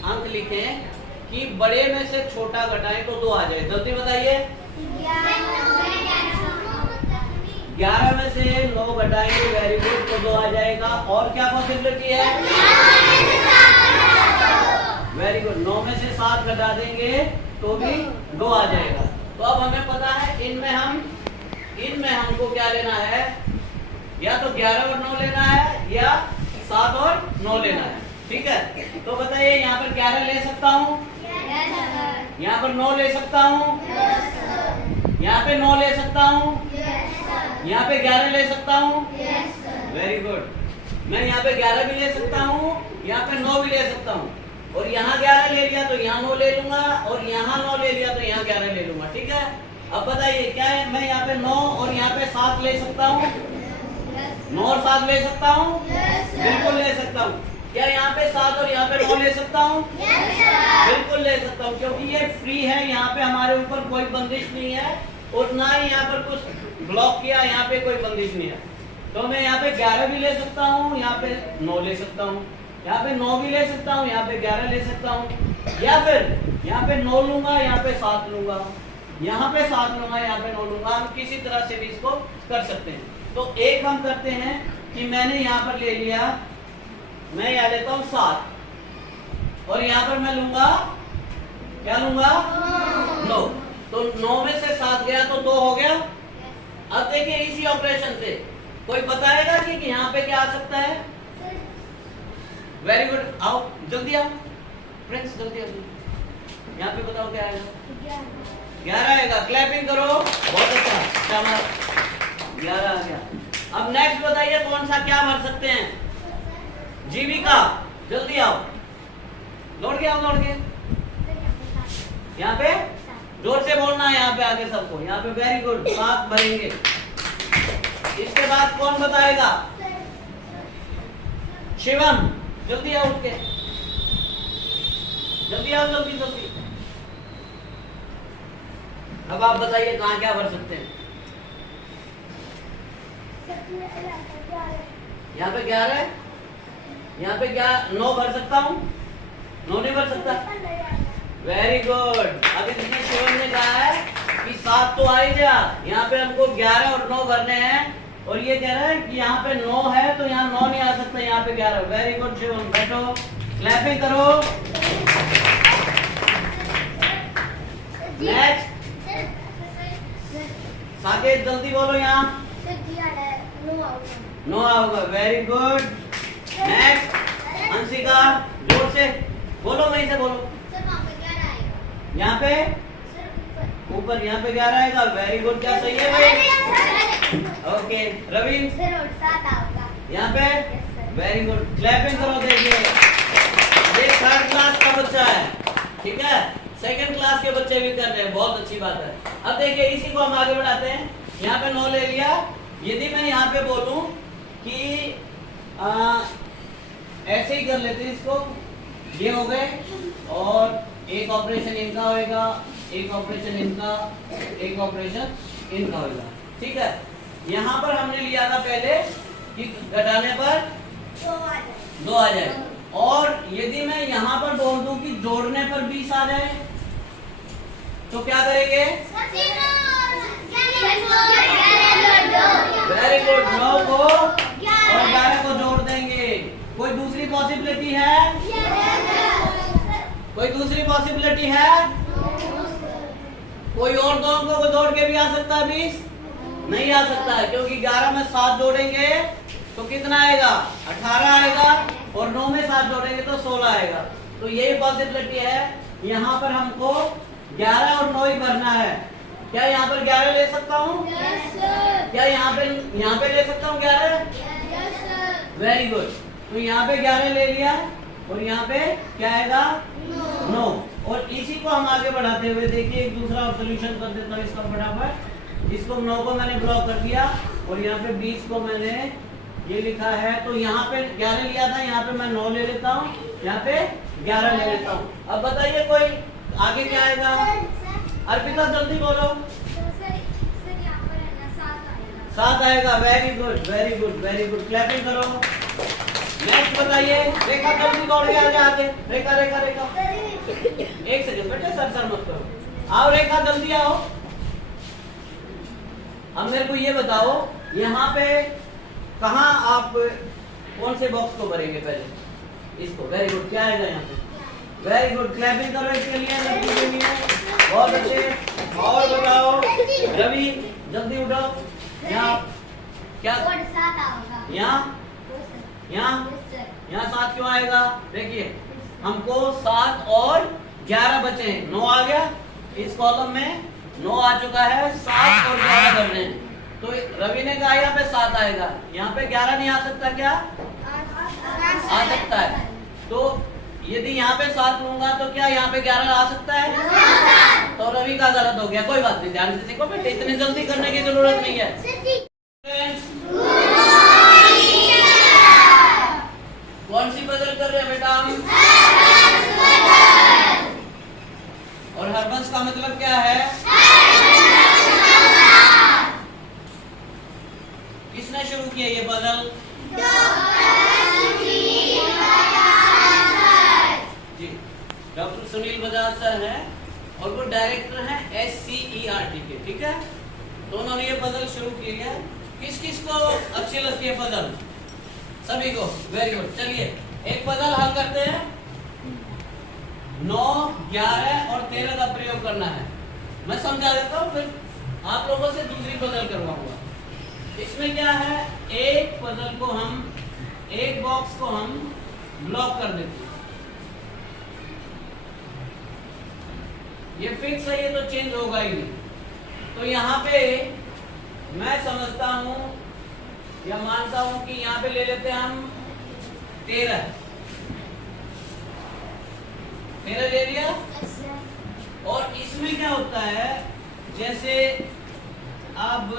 अंक लिखें कि बड़े में से छोटा घटाएं तो 2 आ जाए। जल्दी बताइए। 11 में से 9 घटाएंगे, वेरी गुड, तो 2 आ जाएगा। और क्या पॉसिबिलिटी है? वेरी गुड, 9 में से 7 घटा देंगे तो भी 2 आ जाएगा। तो अब हमें पता है इनमें हमको क्या लेना है, या तो 11 और 9 लेना है या 7 और 9 लेना है, ठीक है। तो बताइए यहाँ पर 11 ले सकता हूँ, यहाँ पर 9 ले सकता हूँ, यहाँ पे 9 ले सकता हूँ, यहाँ पे 11 ले सकता हूँ, वेरी गुड। मैं यहाँ पे 11 भी ले सकता हूँ, यहाँ पे 9 भी ले सकता हूँ, और यहाँ 11 ले लिया तो यहाँ 9 ले लूंगा, और यहाँ 9 ले लिया तो यहाँ 11 ले लूंगा, ठीक है। अब बताइए क्या है, मैं यहाँ पे 9 और यहाँ पे 7 ले सकता हूँ? 9 और 7 ले सकता हूँ? बिल्कुल ले सकता हूँ। क्या यहाँ पे 7 और यहाँ पे 9 ले सकता हूँ? बिल्कुल ले सकता हूँ, क्योंकि ये फ्री है, यहाँ पे हमारे ऊपर कोई बंदिश नहीं है, और ना ही यहाँ पर कुछ ब्लॉक किया, यहाँ पे कोई बंदिश नहीं है। तो मैं यहाँ पे 11 भी ले सकता हूँ, यहाँ पे 9 ले सकता हूँ, यहाँ पे 9 भी ले सकता हूँ, यहाँ पे 11 ले सकता हूँ, या फिर यहाँ पे 9 लूंगा, यहाँ पे 7 लूंगा, यहाँ पे 7 लूंगा, यहाँ पे 9 लूंगा। हम किसी तरह से भी इसको कर सकते हैं। तो एक हम करते हैं कि मैंने यहाँ पर ले लिया, मैं यहाँ लेता हूँ 7, और यहाँ पर मैं लूंगा, क्या लूंगा? 9। तो 9 में से 7 गया तो 2 हो गया। अब देखिए इसी ऑपरेशन से कोई बताएगा कि यहाँ पे क्या आ सकता है? वेरी गुड, आओ जल्दी आओ फ्रेंड्स, जल्दी आओ, यहाँ पे बताओ क्या आएगा? 11 आएगा, क्लैपिंग करो, बहुत अच्छा, शाबाश, 11 आ गया। अब नेक्स्ट बताइए कौन सा क्या भर सकते हैं? जीविका, जल्दी आओ, लौट के आओ, लौट के यहाँ पे जोर से बोलना है, यहाँ पे आगे सबको, यहाँ पे वेरी गुड, 7 भरेंगे। इसके बाद कौन बताएगा? शिवम, जल्दी आओ, उठ के जल्दी आओ, जल्दी जल्दी। अब आप बताइए कहाँ क्या भर सकते हैं? यहाँ पे 11 है, यहाँ पे क्या 9 भर सकता हूँ? 9 नहीं भर सकता, वेरी गुड। अभी जिसने शिवम ने कहा है कि 7 तो आ ही जा, यहाँ पे हमको 11 और 9 भरने हैं, और ये कह रहा है कि यहाँ पे 9 है तो यहाँ 9 नहीं आ सकता, यहाँ पे 11। वेरी गुड शिवम, बैठो, क्लैपिंग करो। नेक्स्ट साकेत, जल्दी बोलो, यहाँ 9 आओगे, वेरी गुड। नेक्स्ट अंशिका, जोर से बोलो, वहीं से बोलो, यहाँ पे ऊपर, यहाँ पे 11 आएगा, वेरी गुड, क्या सही है भाई? ओके, रवि यहाँ पे, वेरी गुड, क्लैपिंग करो। देखिए ये 3rd क्लास का बच्चा है, ठीक है, 2nd क्लास के बच्चे भी कर रहे हैं, बहुत अच्छी बात है। अब देखिए इसी को हम आगे बढ़ाते हैं। यहाँ पे 9 ले लिया, यदि मैं यहाँ पे बोलूं कि ऐसे ही कर लेते हैं इसको, ये हो गए, और एक ऑपरेशन इनका होएगा, एक ऑपरेशन इनका, एक ऑपरेशन इनका होएगा, ठीक है। यहाँ पर हमने लिया था पहले कि घटाने पर 2 आ जाए, और यदि मैं यहाँ पर बोल दूं कि जोड़ने पर 20 आ जाए तो क्या करेंगे? वेरी गुड, 9 को और 11 को जोड़ देंगे। कोई दूसरी पॉसिबिलिटी है? कोई दूसरी पॉसिबिलिटी है? कोई और दो अंकों को जोड़ के भी आ सकता है 20? नहीं आ सकता है, क्योंकि 11 में 7 जोड़ेंगे तो कितना आएगा? 18 आएगा, और 9 में 7 जोड़ेंगे तो 16 आएगा। तो यही पॉसिबिलिटी है, यहाँ पर हमको 11 और 9 ही भरना है। क्या यहाँ पर 11 ले सकता हूँ? क्या यहाँ पे ले सकता हूँ 11? वेरी गुड, तो यहाँ पे 11 ले लिया, और यहाँ पे क्या आएगा? 9। और इसी को हम आगे बढ़ाते हुए देखिए एक दूसरा और सोल्यूशन कर देता हूँ इसका फटाफट। इसको 9 को मैंने ब्लॉक कर दिया, और यहाँ पे 20 को मैंने ये लिखा है, तो यहाँ पे 11 लिया था, यहाँ पे मैं 9 ले लेता हूँ, यहाँ पे 11 ले लेता हूँ। अब बताइए कोई आगे क्या आएगा? अर्पिता जल्दी बोलो। 7 आएगा। Very good very good very good, clapping करो। नेक्स्ट बताइए। रेखा जल्दी दौड़ के आ आगे। रेखा रेखा रेखा, एक सेकंड बेटे, सर मत करो। आओ रेखा जल्दी आओ। अब मेरे को ये बताओ, यहाँ पे कहाँ आप कौन से बॉक्स को भरेंगे? पहले इसको। वेरी गुड, क्या आएगा यहाँ पे? वेरी गुड, क्लैपिंग करो इसके लिए, लड़की के लिए। बहुत अच्छे। और बताओ रवि, जल्दी उठो। यहाँ क्या? यहाँ 7 क्यों आएगा? देखिए हमको 7 और 11 बचे हैं। 9 आ गया इस कॉलम में, 9 आ चुका है। 7 और 11 भर रहे हैं। तो रवि ने कहा यहाँ पे 7 आएगा, यहाँ पे 11 नहीं आ सकता क्या? आ सकता है। तो यदि यहाँ पे 7 लूंगा तो क्या यहाँ पे 11 आ सकता है? तो रवि का गलत हो गया। कोई बात नहीं, ध्यान से देखो बेटे, इतनी जल्दी करने की जरूरत नहीं है। कौन सी पजल कर रहे हैं बेटा हम? और हरबंस का मतलब क्या है? किसने शुरू किया ये पजल? जी, डॉक्टर सुनील बजाज सर हैं और वो डायरेक्टर हैं SCERT के, ठीक है। तो उन्होंने ये पजल शुरू की है। किस किस को अच्छी लगती है पजल? सभी को। Very good. चलिए एक पजल हल करते हैं। 9, 11 और 13 का प्रयोग करना है। मैं समझा देता हूँ, फिर आप लोगों से दूसरी पजल करवाऊंगा। इसमें क्या है, एक पजल को हम, एक बॉक्स को हम ब्लॉक कर देते हैं। ये फिक्स है, ये तो चेंज होगा ही नहीं। तो यहाँ पे मैं समझता हूं या मानता हूं कि यहाँ पे ले लेते हैं हम 13 ले लिया। और इसमें क्या होता है, जैसे अब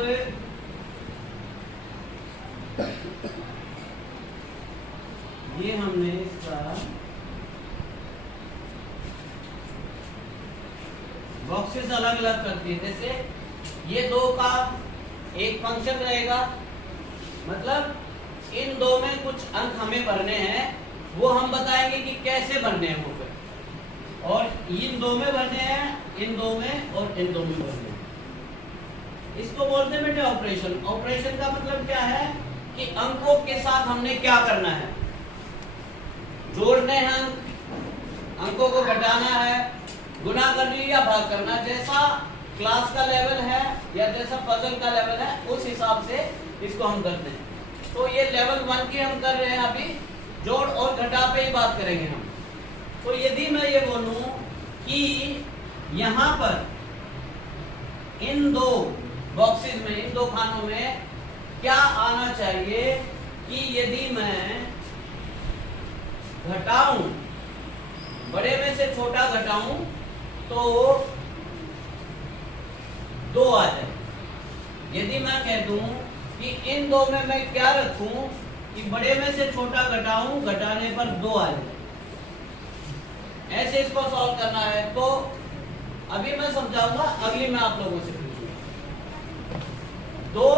ये हमने इसका बॉक्सेस अलग अलग कर दिए। जैसे ये 2 का एक फंक्शन रहेगा, मतलब इन 2 में कुछ अंक हमें भरने हैं, वो हम बताएंगे कि कैसे भरने हैं वो फिर। और इन 2 में भरने हैं, इन 2 में और इन 2 में भरने हैं। इसको बोलते हैं बेटे ऑपरेशन। ऑपरेशन का मतलब क्या है कि अंकों के साथ हमने क्या करना है? जोड़ने हैं अंकों को घटाना है, गुना करनी या भाग करना। जैसा क्लास का लेवल है या जैसा पजल का लेवल है, उस हिसाब से इसको हम करते हैं। तो ये लेवल 1 की हम कर रहे हैं अभी, जोड़ और घटा पे ही बात करेंगे हम। तो यदि मैं ये बोलूं कि यहाँ पर इन 2 बॉक्सेस में, इन 2 खानों में क्या आना चाहिए कि यदि मैं घटाऊं, बड़े में से छोटा घटाऊं तो 2 आ जाए। यदि मैं कह दूं कि इन 2 में मैं क्या रखूं कि बड़े में से छोटा घटाऊं, घटाने पर 2 आ जाए, ऐसे इसको सॉल्व करना है। तो अभी मैं समझाऊंगा, अगली मैं आप लोगों से पूछूंगा 2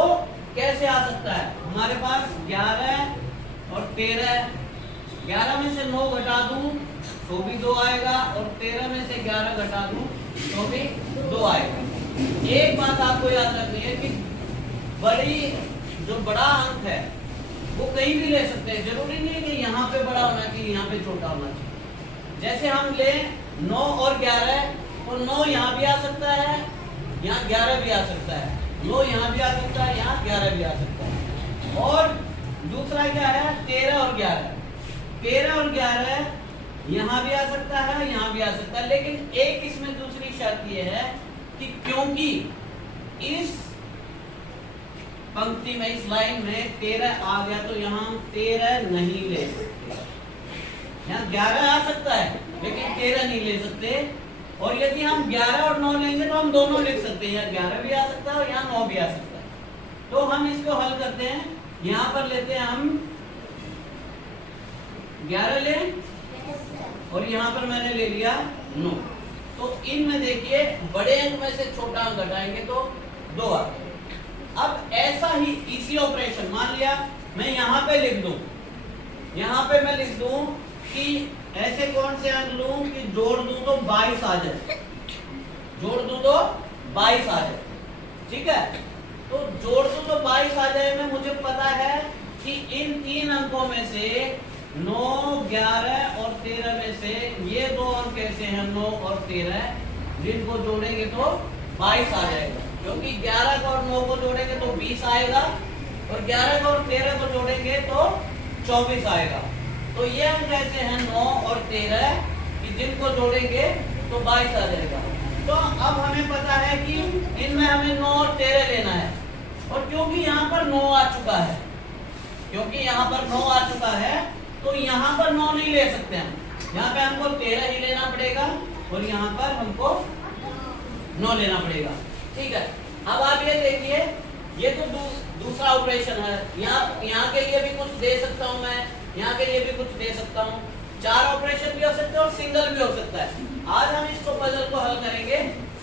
कैसे आ सकता है। हमारे पास 11 और 13, 11 में से 9 घटा दूं तो भी 2 आएगा, और 13 में से 11 घटा दूं तो भी 2 आएगा। एक बात आपको याद रखनी है कि जो बड़ा अंक है वो कहीं भी ले सकते हैं, जरूरी नहीं है कि यहाँ पे बड़ा होना चाहिए, यहाँ पे छोटा होना चाहिए। जैसे हम ले 9 और 11, तो 9 यहाँ भी आ सकता है, यहाँ 11 भी आ सकता है, 9 यहाँ भी आ सकता है, यहाँ 11 भी आ सकता है। और दूसरा क्या है, 13 और 11, 13 और 11 यहाँ भी आ सकता है, यहाँ भी आ सकता है। लेकिन एक इसमें दूसरी शर्त ये है कि क्योंकि इस पंक्ति में, इस लाइन में 13 आ गया, तो यहाँ हम 13 नहीं ले सकते। यहाँ 11 आ सकता है लेकिन 13 नहीं ले सकते। और यदि हम 11 और 9 लेंगे तो हम दोनों लिख सकते हैं, यहाँ 11 भी आ सकता है और यहाँ 9 भी आ सकता है। तो हम इसको हल करते हैं। यहाँ पर लेते हैं हम 11 लें और यहाँ पर मैंने ले लिया 9। तो इनमें देखिए बड़े अंक में से छोटा अंक घटाएंगे तो 2 आ गया। अब ऐसा ही इसी ऑपरेशन मान लिया मैं यहाँ पे लिख दूं, यहाँ पे मैं लिख दूं कि ऐसे कौन से अंक लूं कि जोड़ दूं तो 22 आ जाए, जोड़ दूं तो 22 आ जाए, ठीक है। तो जोड़ दूं तो 22 आ जाए में मुझे पता है कि इन 3 अंकों में से 9, 11 और 13 में से ये 2 अंक ऐसे हैं 9 और 13, जिनको जोड़ेंगे तो 22 आ जाएगा, क्योंकि 11 को और 9 को जोड़ेंगे तो 20 आएगा और 11 को और 13 को जोड़ेंगे तो 24 आएगा। तो ये अंक ऐसे हैं 9 और 13 कि जिनको जोड़ेंगे तो 22 आ जाएगा। तो अब हमें पता है कि इनमें हमें 9 और 13 लेना है, और क्योंकि यहाँ पर 9 आ चुका है, क्योंकि यहाँ पर 9 आ चुका है तो यहाँ पर 9 नहीं ले सकते हम, यहाँ पे हमको 13 ही लेना पड़ेगा और यहाँ पर हमको 9 लेना पड़ेगा, ठीक है। अब आप ये देखिए, ये तो दूसरा ऑपरेशन है। यहाँ के लिए भी कुछ दे सकता हूँ मैं, यहाँ के लिए भी कुछ दे सकता हूँ। 4 ऑपरेशन भी हो सकते हैं और सिंगल भी हो सकता है। आज हम इसको पजल को हल करेंगे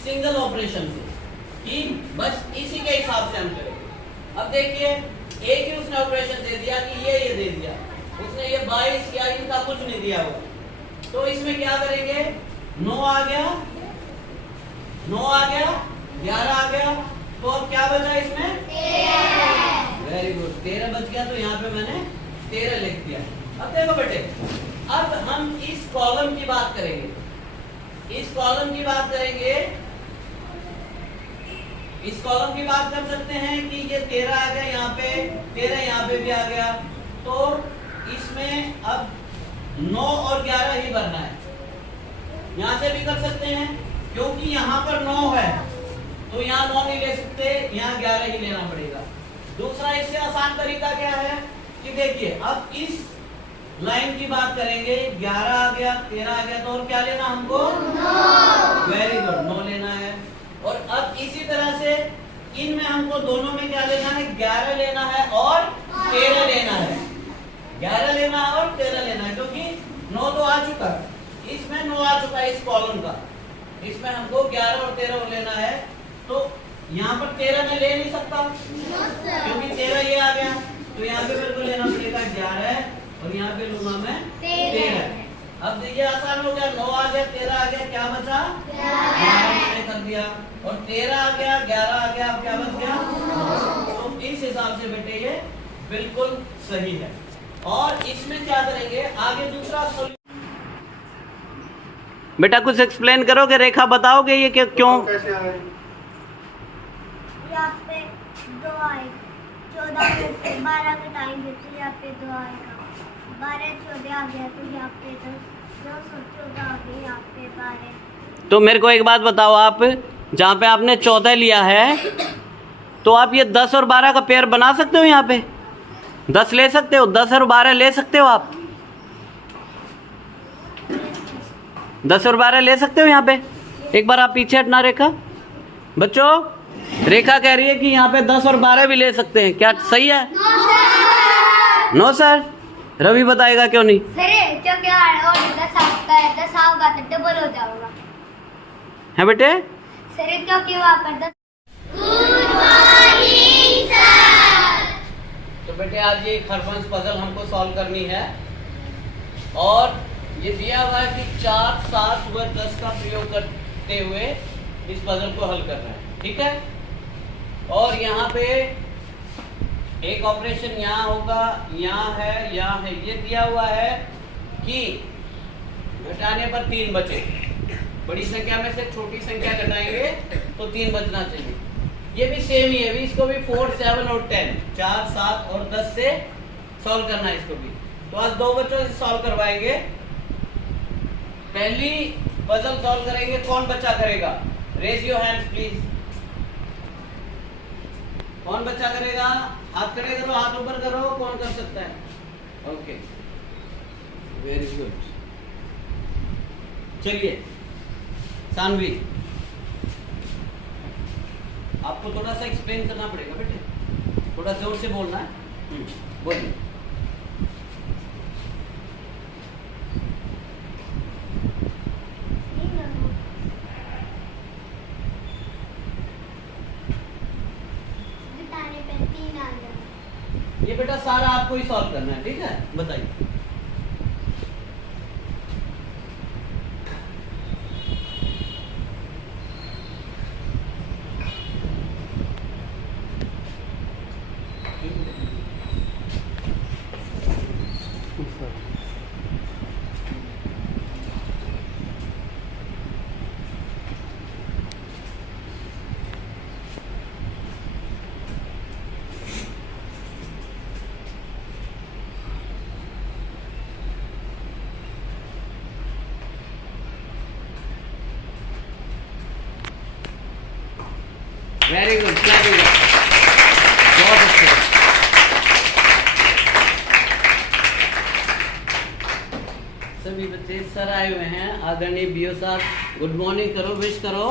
सिंगल ऑपरेशन से, कि बस इसी के हिसाब से हम करेंगे। अब देखिए, एक ही उसने ऑपरेशन दे दिया कि ये दे दिया, उसने ये 22 या इनका कुछ नहीं दिया हुआ, तो इसमें क्या करेंगे, 9 आ गया, 9 आ गया, 11 आ गया, तो अब क्या बचा इसमें, 13। वेरी गुड, 13 बच गया, तो यहाँ पे मैंने 13 लिख दिया। अब देखो बेटे, अब हम इस कॉलम की बात करेंगे, इस कॉलम की बात करेंगे, इस कॉलम की बात कर सकते हैं कि ये 13 आ गया, यहाँ पे 13 यहाँ पे भी आ गया, तो इसमें अब 9 और 11 ही भरना है। यहाँ से भी कर सकते हैं, क्योंकि यहाँ पर 9 है तो यहाँ 9 नहीं ले सकते, यहाँ 11 ही लेना पड़ेगा। दूसरा इससे आसान तरीका क्या है कि देखिए, अब इस लाइन की बात करेंगे, 11 आ गया, 13 आ गया, तो और क्या लेना हमको, 9। वेरी गुड, 9 लेना है। और अब इसी तरह से इनमें हमको दोनों में क्या लेना है, 11 लेना है और 13 लेना है, 11 लेना है और 13 लेना है, क्योंकि 9 तो आ चुका है, इसमें 9 आ चुका है इस कॉलम का, इसमें हमको 11 और 13 लेना है। तो यहाँ पर 13 में ले नहीं सकता, क्योंकि 13 ये आ गया, तो यहाँ पे मेरे को लेना पड़ेगा 11 और यहाँ पे लूंगा मैं 13। अब देखिए आसान हो गया, 9 आ गया, 13 आ गया, क्या बचा, 11 मैंने कर दिया, और 13 आ गया, 11 आ गया, अब क्या बच गया, तो इस हिसाब से बेटे ये बिल्कुल सही है। और इसमें क्या करेंगे आगे, दूसरा बेटा कुछ एक्सप्लेन करोगे, रेखा बताओगे ये क्यों, कैसे आए, यहाँ पे 2 आए, 14 में से 12 का टाइम देते, यहाँ पे 2 आएगा, 12 14 आ गया, तो यहाँ पे 14 आ गया, यहाँ पे 12। तो मेरे को एक बात बताओ, आप जहाँ पे आपने 14 लिया है, तो आप ये 10 और 12 का पेयर बना सकते हो, यहाँ पे 10 ले सकते हो, 10 और 12 ले सकते हो आप, 10 और 12 ले सकते हो यहाँ पे। एक बार आप पीछे हटना रेखा, बच्चों रेखा कह रही है कि यहाँ पे 10 और 12 भी ले सकते हैं, क्या सही है, नो सर, रवि बताएगा क्यों नहीं, सर जो क्या है, और 10 आपका है, 10 आओगा तो डबल हो जाएगा, है बेटे, सर क्योंकि वहाँ पर 10। Good morning sir. तो बेटे आज ये खरबंस पजल हमको सॉल्व करनी है, और ये दिया हुआ है कि 4, 7 व 10 का प्रयोग करते हुए इस पजल को हल करना है, ठीक है। और यहाँ पे एक ऑपरेशन यहाँ होगा, यहाँ है, यहाँ है, ये दिया हुआ है कि घटाने पर 3 बचे, बड़ी संख्या में से छोटी संख्या घटाएंगे तो 3 बचना चाहिए। ये भी सेम ही है, भी इसको भी 4, 7 और 10, 4, 7 और 10 से सॉल्व करना है इसको भी। तो आज 2 बच्चों से सॉल्व करवाएंगे। पहली पजल सॉल्व करेंगे, कौन बच्चा करेगा, रेज योर हैंड्स प्लीज, कौन बच्चा करेगा, हाथ खड़े करो, हाथ ऊपर करो, कौन कर सकता है, ओके वेरी गुड। चलिए सानवी, आपको थोड़ा सा एक्सप्लेन करना पड़ेगा बेटे, थोड़ा जोर से बोलना है, बोलिए। ये बेटा सारा आपको ही सॉल्व करना है, ठीक है? बताइए। वेरी गुड, बहुत अच्छे। सभी बच्चे सर आए हुए हैं, आदरणीय बीओ साहब, गुड मॉर्निंग करो, विश करो।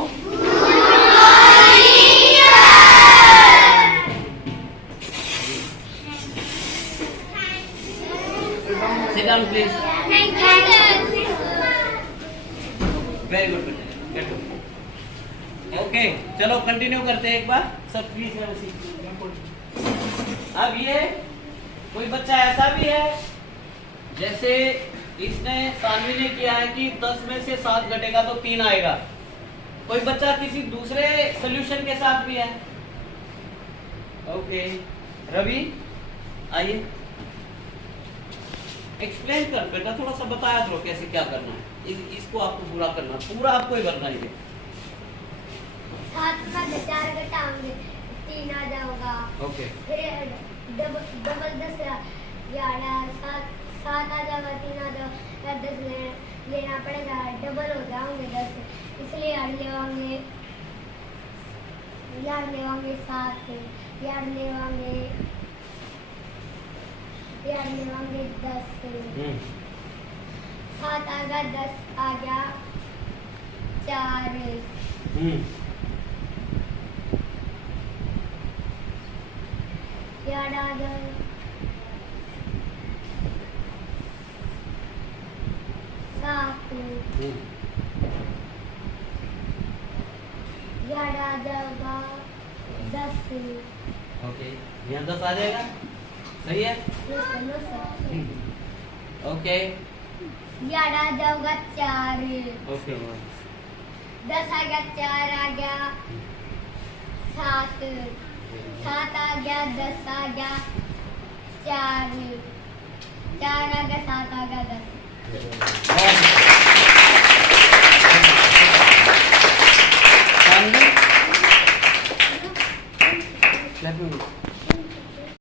Sit down please. Very good बेटा, गेट अप। ओके, चलो कंटिन्यू करते हैं एक बार सब, प्लीज। अब ये कोई बच्चा ऐसा भी है, जैसे इसने सानवी ने किया है कि 10 में से 7 घटेगा तो 3 आएगा। कोई बच्चा किसी दूसरे सॉल्यूशन के साथ भी है। ओके रवि, आइए एक्सप्लेन कर बेटा, थोड़ा सा बताया करो कैसे क्या करना है। इसको आपको पूरा करना, पूरा आपको ही करना है। 7 का 4 घटाएंगे 3 आ जाएगा। ओके, फिर डबल 10 11 7 आ जाएगा, 3 आ जाएगा, 10 लेना पड़ेगा, डबल हो जाएंगे 10, इसलिए यार लेवांगे 7 यार लेवांगे 10। 7 आ गया, 10 आ गया, 4 याद आ जाए, 7 याद आ जाएगा, 10। ओके, यहाँ 10 आ जाएगा, सही है। ओके, याद आ जाएगा 4। ओके, 10 आ गया, 4 आ गया, 7 आ गया, 10 आ गया, 4 आ गया, 7 आ गया, 10।